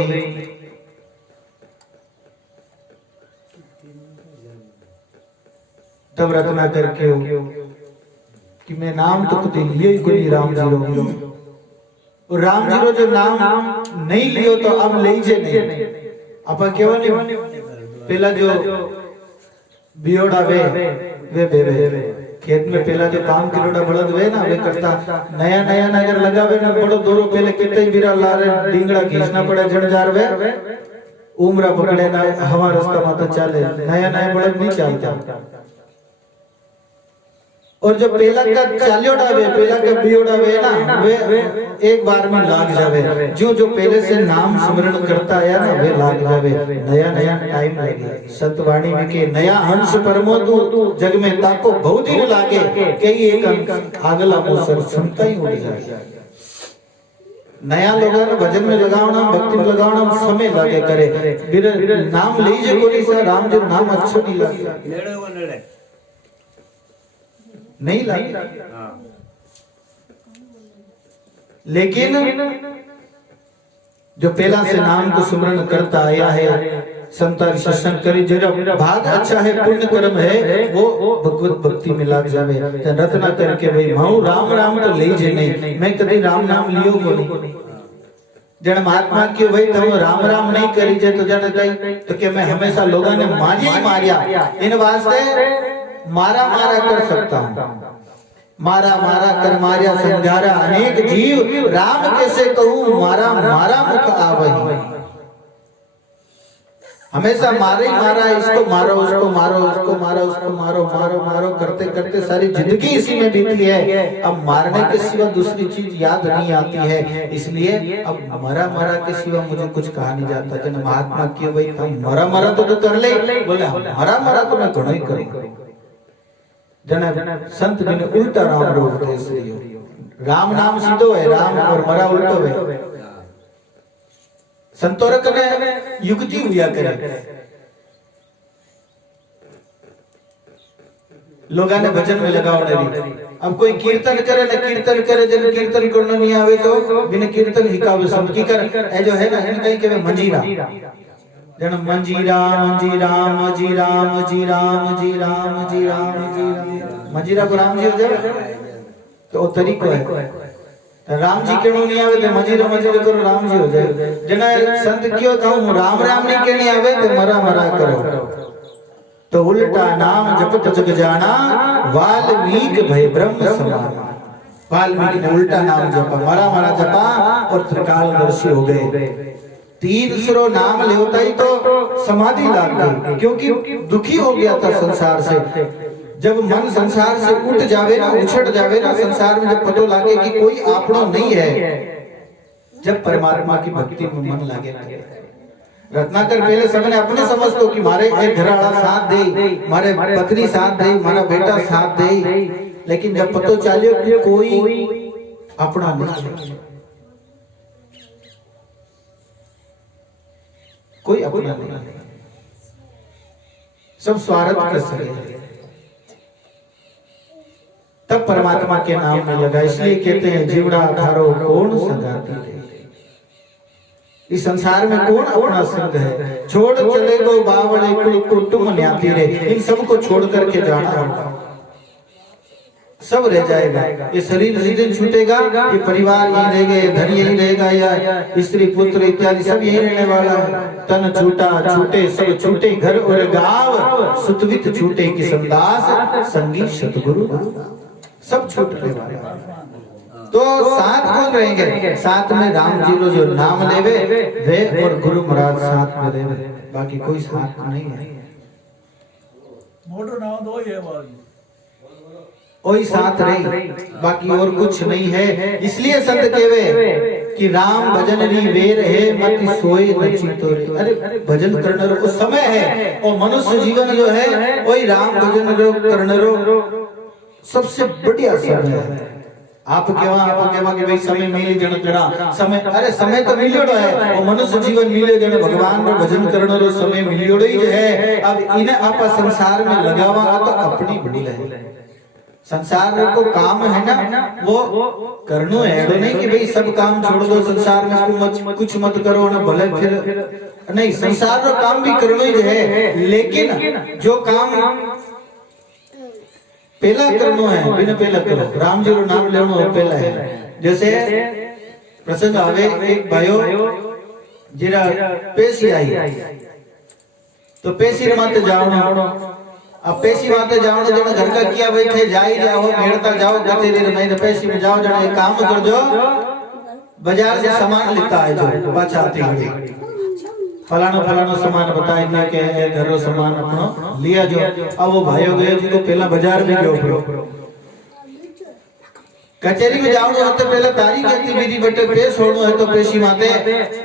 तब रत्ना करके कि मैं नाम तो खुद लियो ही कोई राम जीरो। और राम जीरो जो नाम नहीं लियो तो अब ले जे नहीं। अपन केवल नहीं पहला जो बियोड़ा वे खेत में पहला जो काम किरोड़ा बड़द वे ना वे करता नया नया नगर लगावे ना बड़ो दोरो पहले कितने बिरा लारे डिंगड़ा खींचना पड़े जड़जार वे उम्र पकड़े ना हवा रास्ता माता चले नया नया बड़द नहीं चलता। और जो पहला का चालियोड़ा वे पहला का बियोड़ा वे ना वे एक बार में लाग जावे। जो पहले से नाम स्मरण करता है ना वे लाग जावे। नया नया टाइम लगे। सतवाणी में के नया हंस परमोदु जग में ताको बहुत ही लागे कई एक आगला मोसर सुनता ही उड़ जाए। नया लोगों ने भजन में लगावना भक्ति में लगावना समय लागे करे। फिर नाम लीजिए कोई सा राम जो नाम अच्छा नहीं लगे नहीं लगे। लेकिन जो पहला से नाम को सुमरण करता आया है संतान सत्संग करी जरा भाग अच्छा है पुण्य कर्म है वो भगवत भक्ति में लाग जावे। रत्ना करके भाई माऊ राम राम तो ले जे नहीं मैं कभी राम नाम लियो को नहीं। जन महात्मा क्यों भाई तुम राम राम नहीं करी जे तो जन कही तो कि मैं हमेशा लोगों ने मारिया इन वास्ते मारा मारा कर सकता हूँ। मारा मारा कर मारिया समझारा अनेक जीव राम कैसे कहूँ मारा मारा मुख आवही। हमेशा मारे ही मारा इसको मारो उसको मारो उसको मारो उसको मारो मारो मारो करते करते सारी जिंदगी इसी में बीती है। अब मारने के सिवा दूसरी चीज याद नहीं आती है। इसलिए अब मरा मरा के सिवा मुझे कुछ कहा नहीं जाता। जन महात्मा क्यों भाई तुम मरा मरा तो कर ले बोले मरा मरा तो मैं थोड़ा ही करूँ। जन संत ने उल्टा राम रो उपदेश दियो। राम नाम सीधो है राम और मरा उल्टो है। संतों कने युक्ति हुआ करे। लोगों ने भजन में लगाओ डरी। अब कोई कीर्तन करे ना कीर्तन करे जन कीर्तन करना नहीं आवे तो बिना कीर्तन हिकावे संत की कर ए जो है ना इन कहीं के मंजीरा जन मंजीरा मंजीरा मंजीरा मंजीरा मंजीरा मंजीरा मंजीरा को राम जी हो जाए तो वो तरीको है। राम जी क्यों नहीं आवे तो मंजीरा मंजीरा करो राम जी हो जाए। जना संत क्यों कहूं राम राम नहीं कहने आवे तो मरा मरा करो तो उल्टा नाम जपत जग जाना वाल्मीकि भय ब्रह्म समान। वाल्मीकि ने उल्टा नाम जपा, मारा मारा जपा और त्रिकालदर्शी हो गए। 300 नाम लेवता ही तो समाधि लाग गई, क्योंकि दुखी हो गया था संसार से। जब मन संसार से उठ जावे ना, उछट जावे ना संसार में, जब पतो लागे कि कोई आपनो नहीं है, जब परमात्मा की भक्ति में मन लागे। रत्नाकर पहले सबने अपने समझ तो कि मारे एक घरवाला साथ दे, मारे पत्नी साथ दे, मारा बेटा साथ दे, लेकिन जब पतो चालियो कि कोई अपना नहीं, कोई अपना नहीं, सब स्वार्थ के सगे, तब परमात्मा के नाम में लगा। इसलिए कहते हैं जीवड़ा धारो कौन सगाती है, इस संसार में कौन अपना संग है। छोड़ चले गो बावड़े कुल कुटुंब न्याती रे, इन सबको छोड़ करके जाना होगा, सब रह जाएगा। ये शरीर जिस दिन छूटेगा, ये परिवार यही रहेगा, धन यही रहेगा, या स्त्री पुत्र इत्यादि सब यही रहने वाला है। तन छूटा छूटे सब छूटे, घर और गांव सुतवित छूटे कि संदास संगी सतगुरु, सब छूटने वाले। तो साथ कौन रहेंगे? साथ में राम जी लो जो नाम लेवे वे और गुरु महाराज साथ में रहेंगे, बाकी कोई साथ नहीं है। मोटो नाम दो ये वही साथ रही, बाकी और कुछ नहीं है। इसलिए संत कहवे कि राम भजन री वेर है मत सोए न चितोरे। अरे भजन करने रो समय है, और मनुष्य जीवन जो है वही राम भजन रो करने रो सबसे बढ़िया समय है। आप केवा कि भाई समय मिली जण जणा समय, अरे समय तो मिलियोड़ो है, और मनुष्य जीवन मिले जण भगवान रो भजन करने रो समय मिलियोड़ो ही है। अब इन्हें आप संसार में लगावा तो अपनी बड़ी है। संसार को काम है ना वो करनो है, तो नहीं कि भाई सब काम छोड़ दो संसार में कुछ मत करो ना, भले फिर नहीं, संसार का काम भी करनो ही है, लेकिन जो काम पहला करनो है बिना पहला करो। राम जी रो नाम लेनो पहला है। जैसे प्रसंग आवे, एक भाइयों जीरा पेशी आई, तो पेशी माते जाओ ना, अब पेशी माते जाओ ना, घर का किया बैठे जाई जाओ, भेड़ता जाओ, गते देर में पेशी में जाओ, जरा एक काम कर जो बाजार से सामान लेता है, जो पाछा आती है फलानो फलानो सामान बताए दिया के घरो सामान अपनो लिया जो। अब वो भाइयों गए जी, तो पहला बाजार में गयो, कचेरी में जाओ तो पहले तारीख गतिविधि बटे पेश होनो है, तो पेशी माते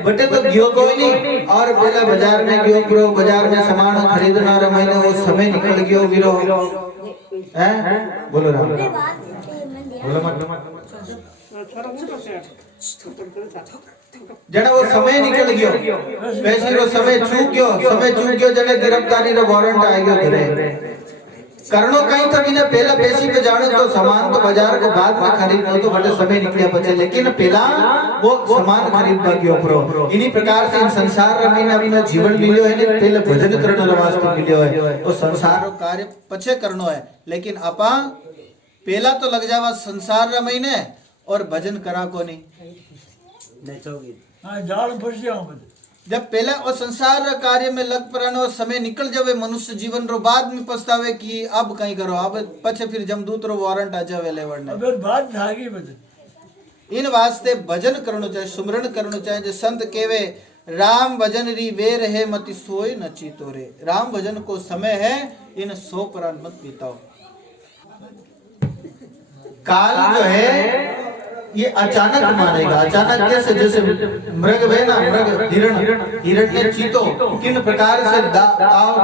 बटे तो गयो कोई नहीं, और पहले बाजार में गयो प्रो, बाजार में सामान खरीदना रे महीने वो समय निकल गयो गिरो हैं। बोलो राम, बोलो मत जने वो समय निकल गयो, पैसे रो समय चूक गयो, जने गिरफ्तारी रो वारंट आ गयो घरे। करनो कहीं तक इन्हें पहला पेशी पे जानो, तो सामान तो बाजार को बाद में खरीदनो, तो बड़े समय निकलिया बचे, लेकिन पहला वो सामान खरीद बाकी उपरो। इन्हीं प्रकार से इन संसार रमीने अपना जीवन मिलियो है, पहले भजन करने रो वास्ते मिलियो है, और संसार रो कार्य पछे करनो है, लेकिन आपा पहला तो लग जावा संसार रमीने और भजन करा को नहीं। जाल फंस जाओ, जब पहले और संसार कार्य में लग परानो समय निकल जावे, मनुष्य जीवन रो बाद में पछतावे कि अब कहीं करो, अब पछे फिर जमदूत रो वारंट आ जावे लेवड़ने। अब बात भागी बजे इन वास्ते भजन करनो चाहिए, सुमरण करनो चाहिए। जो संत केवे राम भजन री वेर है मति सोए न चितोरे, राम भजन को समय है, इन सो परान मत बीताओ। काल जो है ये अचानक मारेगा, अचानक कैसे? जैसे मृग है ना, मृग हिरण ने चीतो किन प्रकार से दाव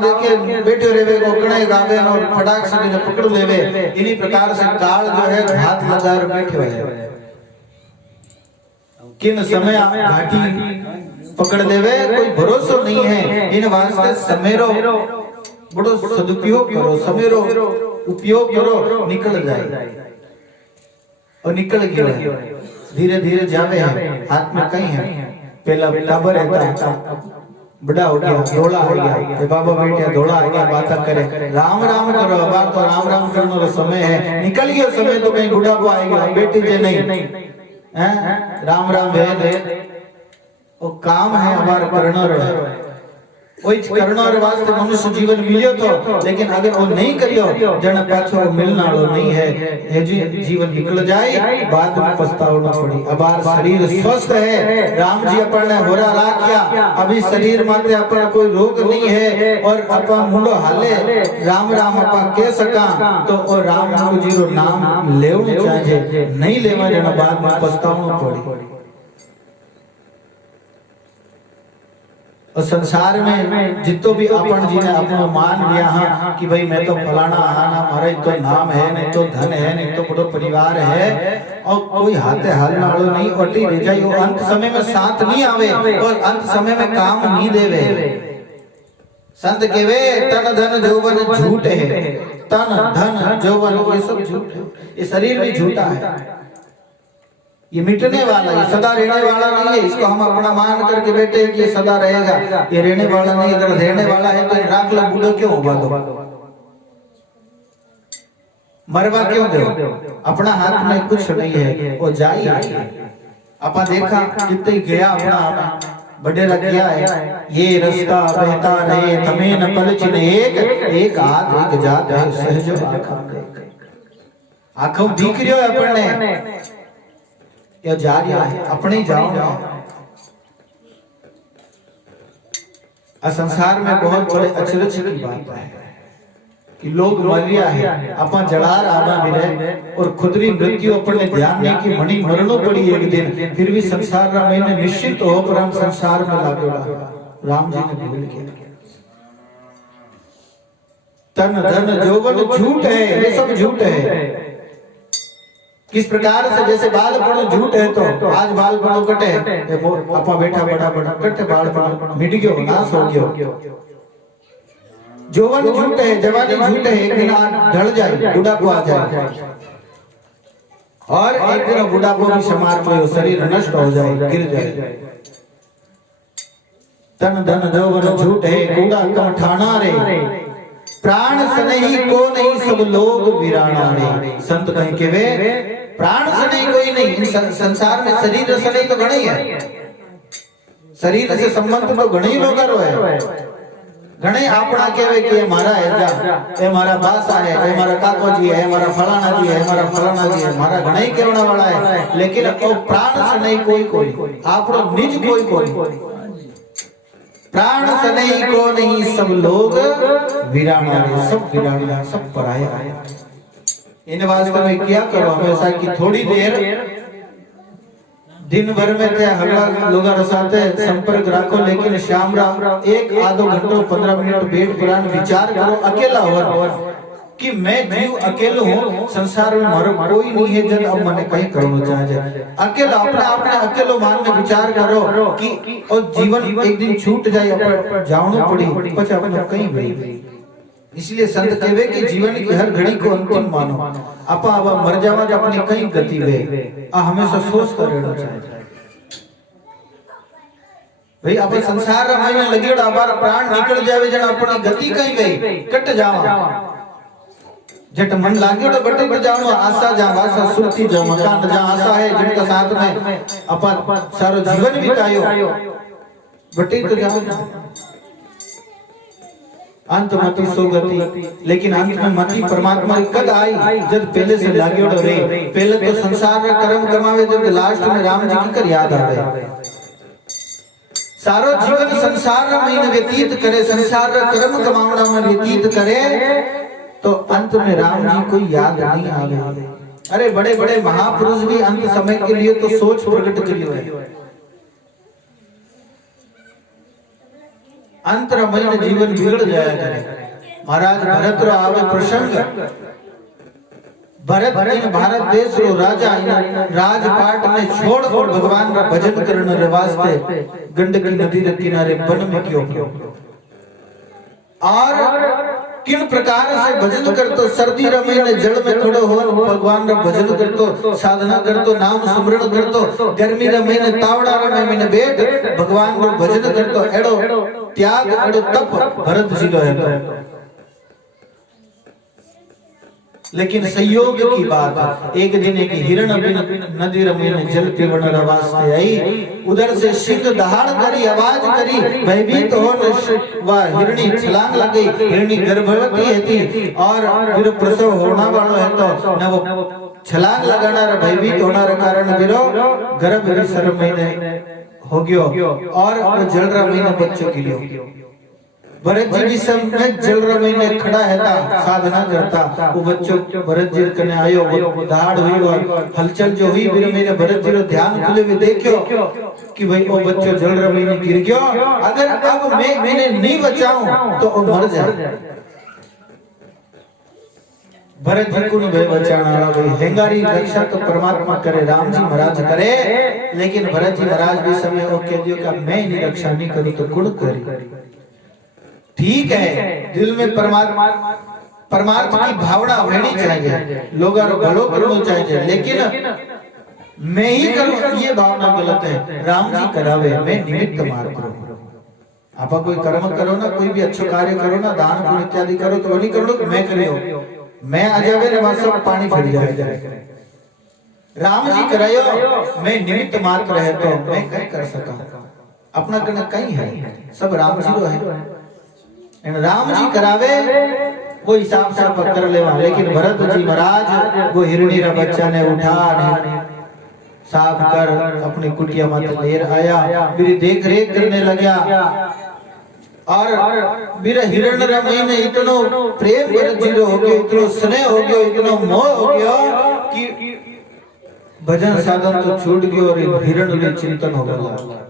देके बैठे रेवे को कणे गावे और फटाक से ने पकड़ लेवे, इन्हीं प्रकार से काल जो है हाथ लगा कर बैठे हुए, किन समय घाटी पकड़ लेवे कोई भरोसा नहीं है। इन वास्ते समेरो बड़ो सदुपयोग करो, समेरो उपयोग करो, निकल जाए और निकल गया है, धीरे धीरे जावे है, हाथ में कहीं है। पहला टाबर रहता, बड़ा हो गया, धोला हो गया, तो बाबा बैठे धोला हो गया, बात करे राम राम करो। अब तो राम राम करने का समय है, निकल गया समय, तो कहीं बुढ़ापा आएगा, बेटी जे नहीं है राम राम है, वो काम है हमारा करना रहे। वही करणो रे वास्ते मनुष्य जीवन मिलियो तो, लेकिन अगर वो नहीं करियो जन पाछो मिलना वालो नहीं है, ये जीवन निकल जाए बाद में पछतावना पड़ी। अब शरीर स्वस्थ है, राम जी अपन ने होरा राख्या, अभी शरीर माते अपन कोई रोग नहीं है और अपन मुंडो हाले राम राम अपन कह सका तो ओ राम जी रो नाम लेवणु चाहिए, नहीं लेवा जन बाद में पछतावना पड़ी। और संसार में जितो भी अपन जी ने अपनो मान लिया हाँ कि भाई मैं तो फलाना आना, हमारा तो नाम है, नहीं तो धन है, नहीं तो बड़ो परिवार है, और कोई हाथे हालने वालों नहीं अटी रह जाए, वो अंत समय में साथ नहीं आवे और अंत समय में काम नहीं देवे। संत कहवे तन धन जौवन झूठ है, तन धन जौवन ये सब झूठ है, ये शरीर भी झूठा है, ये मिटने वाला है, सदा रहने वाला नहीं है। इसको हम अपना मान करके बैठे हैं कि ये सदा रहेगा, ये रहने वाला नहीं। अगर रहने वाला है तो राख लो बूढ़ो क्यों होगा, दो मरवा क्यों दो, अपना हाथ में कुछ नहीं है, वो जाई अपा देखा कितने गया अपना बडेरा किया है, ये रास्ता बहता रहे तमें न पलचिन एक हाथ एक जात है सहजो आंखों दिख रही हो अपन ने या जा रहा है, अपने ही जाओ ना। संसार में बहुत बड़े अचरज की बात है कि लोग मरिया है, अपन जड़ार आना भी रहे और खुदरी मृत्यु अपने ध्यान नहीं की मणि मरणो पड़ी एक दिन, फिर भी संसार रा मैंने निश्चित हो पर हम संसार में लागेगा। राम जी ने भूल किया, तन धन जौवन झूठ है, ये सब झूठ है। किस प्रकार से, जैसे बाल पड़ो झूठ है तो आज बाल पड़ो कटे, अपा बैठा बैठा बैठा कटे बाल पड़ो मिट गयो, नाश हो गयो। जौवन झूठ है, जवानी झूठ है, एक दिन ढल जाए, बुढ़ापो आ जाए और एक दिन बुढ़ापो भी समार में शरीर नष्ट हो जाए, गिर जाए। तन धन जौवन झूठ है, कूड़ा कम ठाना रे, प्राण सनही को नहीं सब लोग वीराना रे। संत कहीं के वे प्राण से नहीं कोई नहीं, संसार में शरीर से नहीं तो घणे है, शरीर से संबंध तो घणे लोग है, घणे अपना कहवे कि ये मारा है जा, ये मारा भाषा है, ये मारा काको जी है, हमारा फलाना जी है, हमारा फलाना जी है, हमारा घणे ही कहना वाला है, लेकिन वो प्राण से नहीं कोई आपरो निज कोई प्राण से नहीं को नहीं सब लोग वीराना, सब वीराना, सब पराया। इन वास्तव में क्या करो हमेशा कि थोड़ी देर दिन भर में ते हगड़ा लोग साथे संपर्क रखो, लेकिन शाम रात एक आधो घंटो 15 मिनट बैठ पुराण विचार करो अकेला हो कि मैं जीव अकेलो हूँ, संसार में मारो कोई नहीं है, जब अब मैंने कहीं करना चाहिए अकेला, अपना अपने अकेलो मान में विचार करो कि और जीवन एक दिन छूट जाए, अपन जावनो पड़ी पछे अपन कहीं गई। इसलिए संत कहवे कि जीवन की हर घड़ी को अंतिम मानो, अपा अब मर जावा तो अपनी कहीं गति वे हमेशा सोच कर रहना चाहिए। भाई अपन संसार में लगे हमारा प्राण निकल जावे जन अपनी गति कहीं गई कट जावा, जट मन लागे तो बटे पर जाओ, आशा जहाँ भाषा सुरती जाओ, मकान जहाँ आशा है जिनका साथ में अपन सारो जीवन बितायो बटे तो जाओ, अंत मति सोगति। लेकिन अंत में मति परमात्मा कद आई जब पहले से लागे रे, पहले तो संसार में कर्म कमावे, जब लास्ट में राम जी की कर याद आवे। सारो जीवन संसार में व्यतीत करे, संसार कर्म कमावना में व्यतीत करे तो अंत में राम जी कोई याद नहीं आवे। अरे बड़े बड़े महापुरुष भी अंत समय के लिए तो सोच प्रकट करी है, अंतरमय जीवन बिगड़ जाया करे। महाराज भरत रो आवे प्रसंग, भरत भारत देश रो राजा राजपाट में छोड़ और भगवान का भजन करने रे वास्ते गंडकी नदी के किनारे वन में क्यों, और किन प्रकार से भजन करतो, सर्दी रे महीने जल में खड़ो हो भगवान रा भजन करतो, साधना करतो, नाम स्मरण करतो, गर्मी रे महीने तावड़ा रे महीने बैठ भगवान रो भजन करतो, एड़ो त्याग एड़ो तप भरत जी रो है। लेकिन संयोग की बात, एक दिन एक हिरण नदी रमी में जल पीवन वास्ते आई, उधर से सिंह दहाड़ करी, आवाज करी, भयभीत हो वह हिरणी छलांग लग गई। हिरणी गर्भवती है और फिर प्रसव होना वालों है तो न वो छलांग लगाना भयभीत होना कारण विरो गर्भ विसर्ग महीने हो गयो और वो जल रहा महीने बच्चों के लिए भरत जी जिस समय जल रहा महीने खड़ा है था साधना करता, वो बच्चों भरत जी करने आयो, वो दहाड़ हुई और हलचल जो हुई, फिर मैंने भरत जी ध्यान खुले हुए देखियो कि भाई वो बच्चों जल रहा महीने गिर गयो, अगर अब मैंने नहीं बचाऊं तो वो मर जाए। भरत जी को बचाना भाई हेंगारी रक्षा तो परमात्मा करे, राम जी महाराज करे, लेकिन भरत जी महाराज भी समय वो कह दियो कि मैं नहीं रक्षा नहीं करूं तो कौन करे। ठीक है, दिल में परमार्थ की भावना होनी चाहिए, लोगों को भलो करना चाहिए, लेकिन मैं ही करूं ये भावना गलत है। राम जी करावे, मैं निमित्त मात्र। आप कोई कर्म करो ना, कोई भी अच्छा कार्य करो ना, दान पुण्य इत्यादि करो तो वही करो तो मैं करियो, मैं आ जावे ना सब पानी फिर जाए। राम जी करायो, मैं निमित्त मात्र है तो मैं कहीं कर सका, अपना करना कहीं है, सब राम जी को है। राम जी करावे वो हिसाब से पकड़ लेवा, लेकिन भरत जी महाराज वो हिरणी रा बच्चा ने उठा साफ कर अपनी कुटिया मत लेर आया, फिर देख रेख करने लगा और फिर हिरण रमई ने इतनो प्रेम भरत जी हो गयो, इतनो स्नेह हो गयो, इतनो मोह हो गयो कि भजन साधन तो छूट गयो और हिरण में चिंतन हो गया।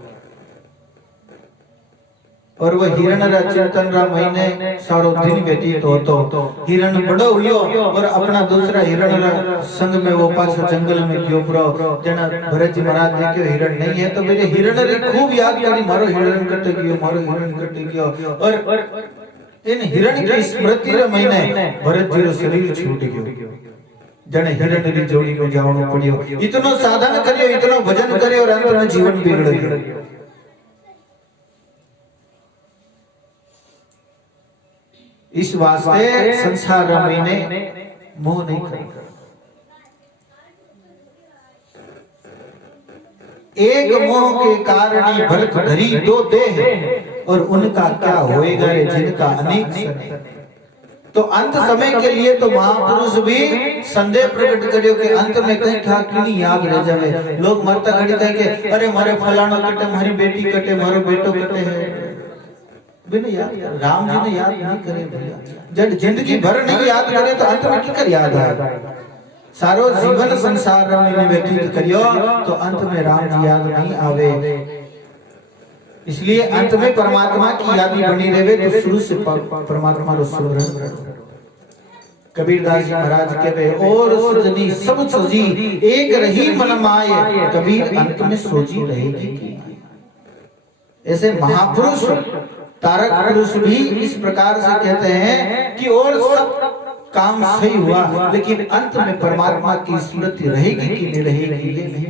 और वो हिरण रा चिंतन रा महीने सारो दिन व्यतीत होतो, हिरण बड़ो हुयो और अपना दूसरा हिरण रा संग में वो पास जंगल में गयो प्रो, जना भरत जी महाराज देखियो हिरण नहीं है तो मेरे हिरण रे खूब याद करी, मारो हिरण कटे गयो, मारो हिरण कटे गयो, और इन हिरण की स्मृति रे महीने भरत जी रो शरीर छूट गयो, जने हिरण री जोड़ी में जावनो पड़ियो। इतनो साधन करियो, इतनो भजन करियो और अंत में जीवन बिगड़ गयो। इस वास्ते संसार में मोह नहीं करना। एक मोह के कारण ही भरत धरी दो देह, और उनका क्या होएगा रे जिनका अनेक सने। तो अंत समय के लिए तो महापुरुष भी संदेह प्रकट करियो कि अंत में कहीं ठाकुर याद रह जावे। लोग मरता घड़ी कहे के अरे मारे फलाना कटे, हमारी बेटी कटे, मारो बेटो कटे है, याद राम जी ने याद नहीं करे भैया, जब जिंदगी भर नहीं याद करे तो अंत में क्या याद आए। सारो जीवन संसार में व्यतीत करियो तो अंत में राम जी याद नहीं आवे। इसलिए अंत में परमात्मा की याद बनी रहे तो शुरू से परमात्मा रो सुमरन करो। कबीरदास जी महाराज कहते और सजनी सब सजी एक रही मन माए, कबीर अंत में सोची रहेगी। ऐसे महापुरुष तारक पुरुष भी इस प्रकार से कहते हैं कि और सब काम सही हुआ, लेकिन अंत में परमात्मा की स्मृति रहेगी कि नहीं रहेगी ये नहीं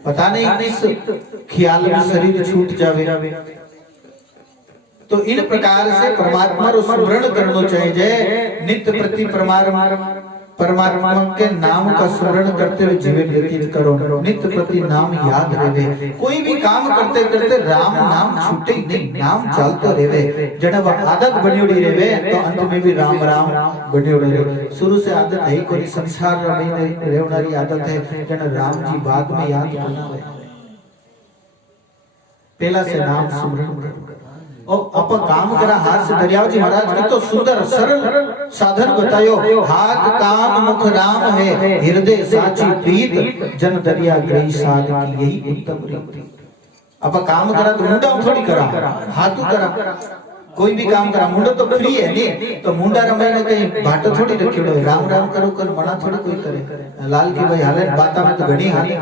पता नहीं किस ख्याल में शरीर छूट जावे। तो इन प्रकार से परमात्मा को स्मरण करना चाहिए, नित्य प्रति परमात्मा के नाम का स्मरण करते हुए जीवन व्यतीत करो, नित्य प्रति नाम याद रहे। कोई भी काम करते करते राम नाम छूटे नहीं, नाम चलते रहे। जब आदत बनी उड़ी रहे तो अंत में भी राम राम बनी उड़ी रहे। शुरू से आदत है कोई संसार में रहने आदत है, जन राम जी बाद में याद करना है, पहला से नाम स्मरण और अपन काम करा। हाथ से दरियाव जी महाराज की तो सुंदर सरल साधन बतायो, हाथ कान मुख राम है, हृदय साची प्रीत, जन दरिया गई साध की यही उत्तम रीति। अपन काम करा तो मुंडा थोड़ी करा, हाथ करा। कोई भी काम करा, मुंडा तो फ्री है नहीं, तो मुंडा रमे ने कहीं भाटो थोड़ी रखी हो, राम राम करो कर मना थोड़ी कोई करे। लाल की भाई हाले बाता में तो घनी हाली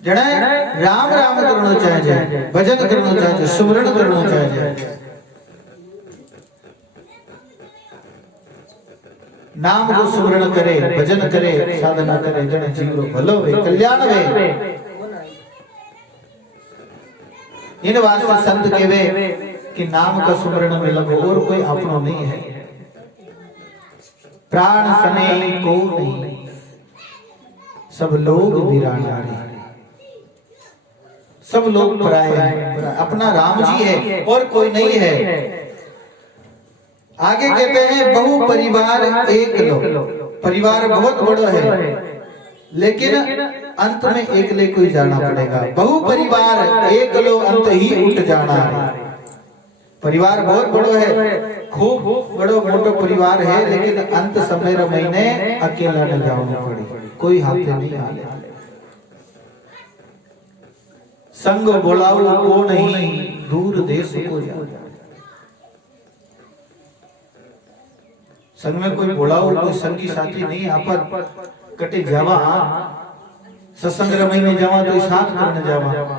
जड़ा राम राम करना चाहिए, भजन करना चाहिए, सुमरण करना चाहिए। नाम को सुमरण करे, भजन करे, साधना करे, जन जीव भलो वे कल्याण वे। इन वास्ते संत केवे कि नाम का सुमरण में लगो, और कोई अपनो नहीं है। प्राण सने को नहीं, सब लोग वीराना रे, सब लोग पराए हैं, अपना राम जी है और कोई नहीं है। आगे कहते हैं बहु परिवार एक लो, परिवार बहुत बड़ा है लेकिन अंत में एकले को ही जाना पड़ेगा। बहु परिवार एक लो, अंत ही उठ जाना है। परिवार बहुत बड़ो है, खूब बड़ो मोटो परिवार है, लेकिन अंत समय महीने अकेला न जाना पड़े, कोई हाथे नहीं आए। संग बोलाओ को नहीं, दूर देश को जा। संग में कोई बोलाओ, कोई संगी साथी नहीं, आपत कटे जावा, सत्संग रमई में जावा तो साथ करने जावा।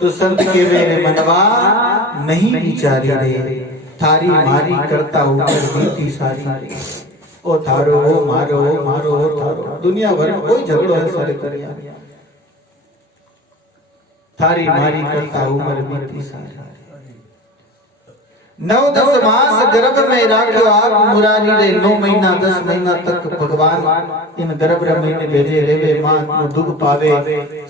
तो संत के मेरे मनवा नहीं विचारी रे, थारी मारी करता ऊपर बीती सारी। ओ थारो ओ मारो ओ मारो ओ थारो, दुनिया भर में कोई झगड़ो है सारे दुनिया, थारी मारी करता उम्र बीती सारी। 9-10 मास गर्भ में राखो आप मुरारी रे, 9 महीना 10 महीना तक भगवान इन गर्भ में भेजे रेवे, मां को दुख पावे,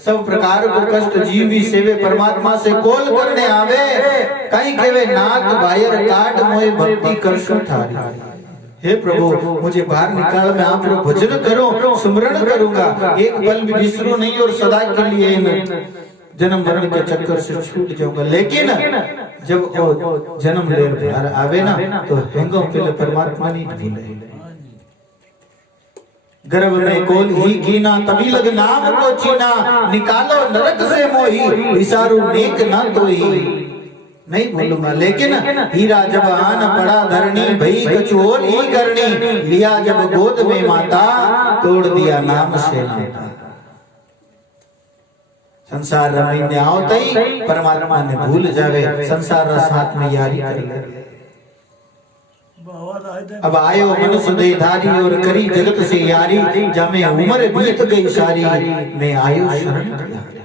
सब प्रकार को कष्ट जीव भी सेवे, परमात्मा से कोल करने आवे, कहीं केवे नाक बायर काट मोए भक्ति करशु थारी। हे प्रभु मुझे बाहर निकाल, मैं आप लोग भजन करूं, सुमरण करूंगा, एक पल भी बिसरूं नहीं और सदा के लिए जन्म मरण के चक्कर से छूट जाऊंगा। लेकिन जब वो जन्म ले बाहर आवे ना, तो हेंगो के परमात्मा नहीं भूले। गर्भ में कोल ही कीना, तभी लग नाम को चीना, निकालो नरक से मोही, विसारू नेक ना तो ही नहीं भूलूंगा। लेकिन हीरा जब आन पड़ा धरनी, भई कछु और ही करनी, लिया जब गोद में माता, तोड़ दिया नाम से नाता। संसार रमीने आवते ही परमात्मा ने भूल जावे, संसार साथ में यारी कर ले। अब आयो मनुष्य देहधारी और करी जगत से यारी, जमे उम्र बीत गई सारी, मैं आयो शरण तिहारी।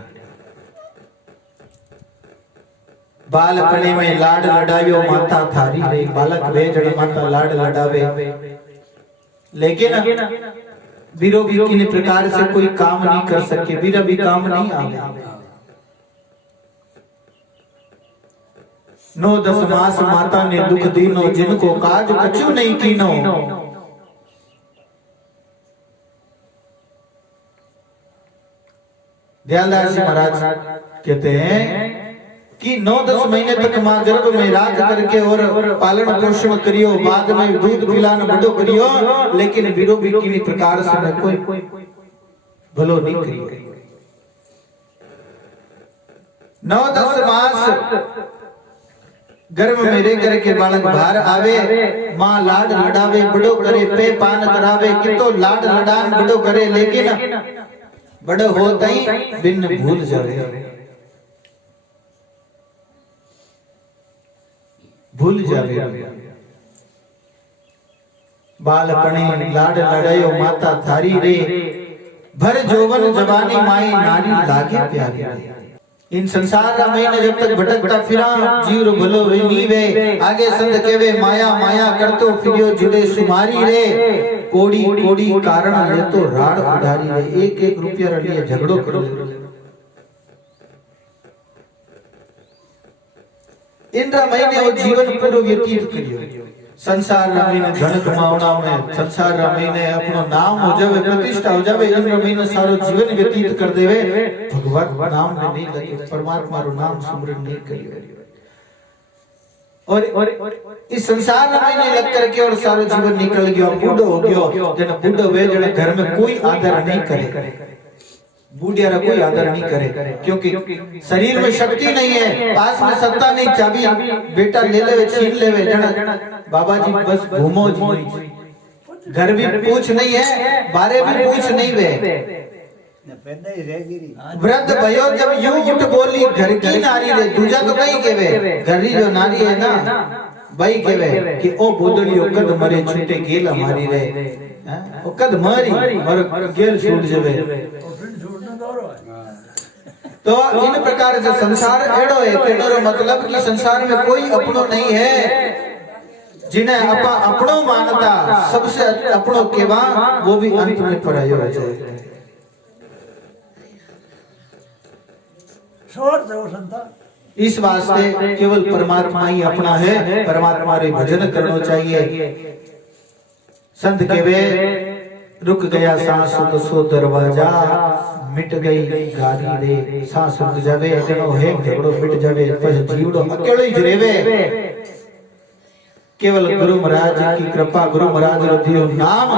बालपने में लाड लड़ायो माता थारी रे, बालक बेजड़ माता लाड लड़ावे, लेकिन वीरो भी किन प्रकार से कोई काम नहीं कर सके, वीरा भी काम नहीं आवे। 9-10 मास माता ने दुख दीनो, जिनको काज कछु नहीं कीनो। दयालदास जी महाराज कहते हैं कि 9-10 महीने तक मां गर्भ में राख करके और पालन पोषण करियो, बाद में दूध पिलान बड़ो करियो, लेकिन वीरो भी किसी प्रकार से कोई भलो नहीं करियो। 9-10 मास गर्भ में रह करके बालक बाहर आवे, मां लाड लड़ावे बड़ो करे, पे पान करावे, कितो लाड लड़ान बड़ो करे, लेकिन बड़ो होता ही बिन भूल जावे, भूल जावे। बालपणे लाड लड़ायो माता थारी रे, भर जोवन जवानी माई नारी लागे प्यारी। इन संसार में जब तक भटकता फिरा, जीव भलो वे नीवे, आगे संत केवे माया माया करतो फिरियो जुड़े सुमारी रे, कोड़ी कोड़ी कारण ले तो राड उधारी रे, 1-1 रुपया लिए झगड़ो करो। इंद्र महीने वो जीवन पूरो व्यतीत करियो, संसार महीने धन कमावना में, संसार महीने अपनो नाम हो जावे, प्रतिष्ठा हो जावे, इंद्र महीने सारो जीवन व्यतीत कर देवे, भगवान नाम में नहीं लगे, परमात्मा रो नाम सुमरन नहीं करियो। और इस संसार महीने लग करके और सारो जीवन निकल गयो, बूढ़ो हो गयो, जन बूढ़ो वे जन घर में कोई आदर नहीं करे, बूढ़िया कोई आदर नहीं करे, क्योंकि शरीर में शक्ति नहीं है, पास में सत्ता नहीं, चाबी बेटा ले लेवे छीन लेवे, बाबा जी बस घूमो जी, घर भी पूछ नहीं है, बारे भी पूछ नहीं वे। वृद्ध भयो जब यूं उठ बोली, घर की नारी रे, दूजा तो कहीं केवे, घरी जो नारी है ना भाई केवे कि ओ बोदड़ियो कद मरे छूटे गेल हमारी रे, ओ कद मरी और गेल छूट जावे। तो इन प्रकार से संसार एड़ो है, केड़ो मतलब कि संसार में कोई अपनो नहीं है, जिन्हें अपा अपनो मानता, सबसे अपनो केवा, वो भी अंत में परायो हो जाए। इस वास्ते केवल परमात्मा ही अपना है, परमात्मा रे भजन करना चाहिए। संत केवे रुक गया सांस तो सो दरवाजा, मिट गई गारी रे, सांस रुक जावे जनो है झगड़ो मिट जावे, बस जीवड़ो अकेलो ही रेवे। केवल गुरु महाराज की कृपा, गुरु महाराज रो दियो नाम,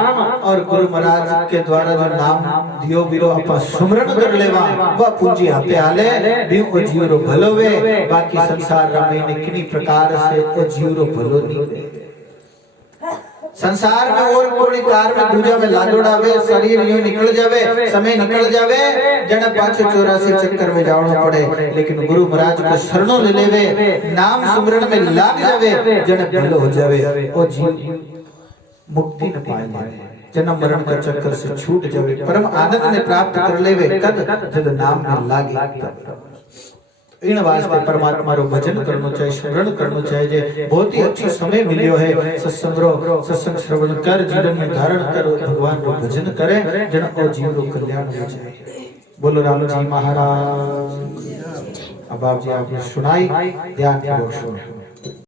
और गुरु महाराज के द्वारा जो नाम दियो बिरो अपा सुमरण कर लेवा, वह पूंजी हाथे हाले भी ओ जीव रो भलो वे, बाकी संसार में किनी प्रकार से ओ जीव रो भलो नहीं वे। संसार में और कोई कार में दूजा में लागोड़ावे, शरीर यूं निकल जावे, समय निकल जावे, जने पाछे 84 चक्कर में जावना पड़े। लेकिन गुरु महाराज को शरणों ले लेवे, नाम सुमरण में लाग जावे, जने भलो हो जावे, ओ जीव मुक्ति न पाए जावे, जन्म मरण का चक्कर से छूट जावे, परम आनंद ने प्राप्त कर लेवे, कद जब नाम में लागे तब। इन वास्ते परमात्मा रो भजन करनो चाहिए, स्मरण करनो चाहिए। बहुत ही अच्छा समय मिलियो है सत्संग रो, सत्संग श्रवण कर, जीवन में धारण कर, भगवान रो भजन करे, जन ओ जीव रो कल्याण हो जाए। बोलो राम जी महाराज। अब आप जी आपने सुनाई, ध्यान पूर्वक सुनो।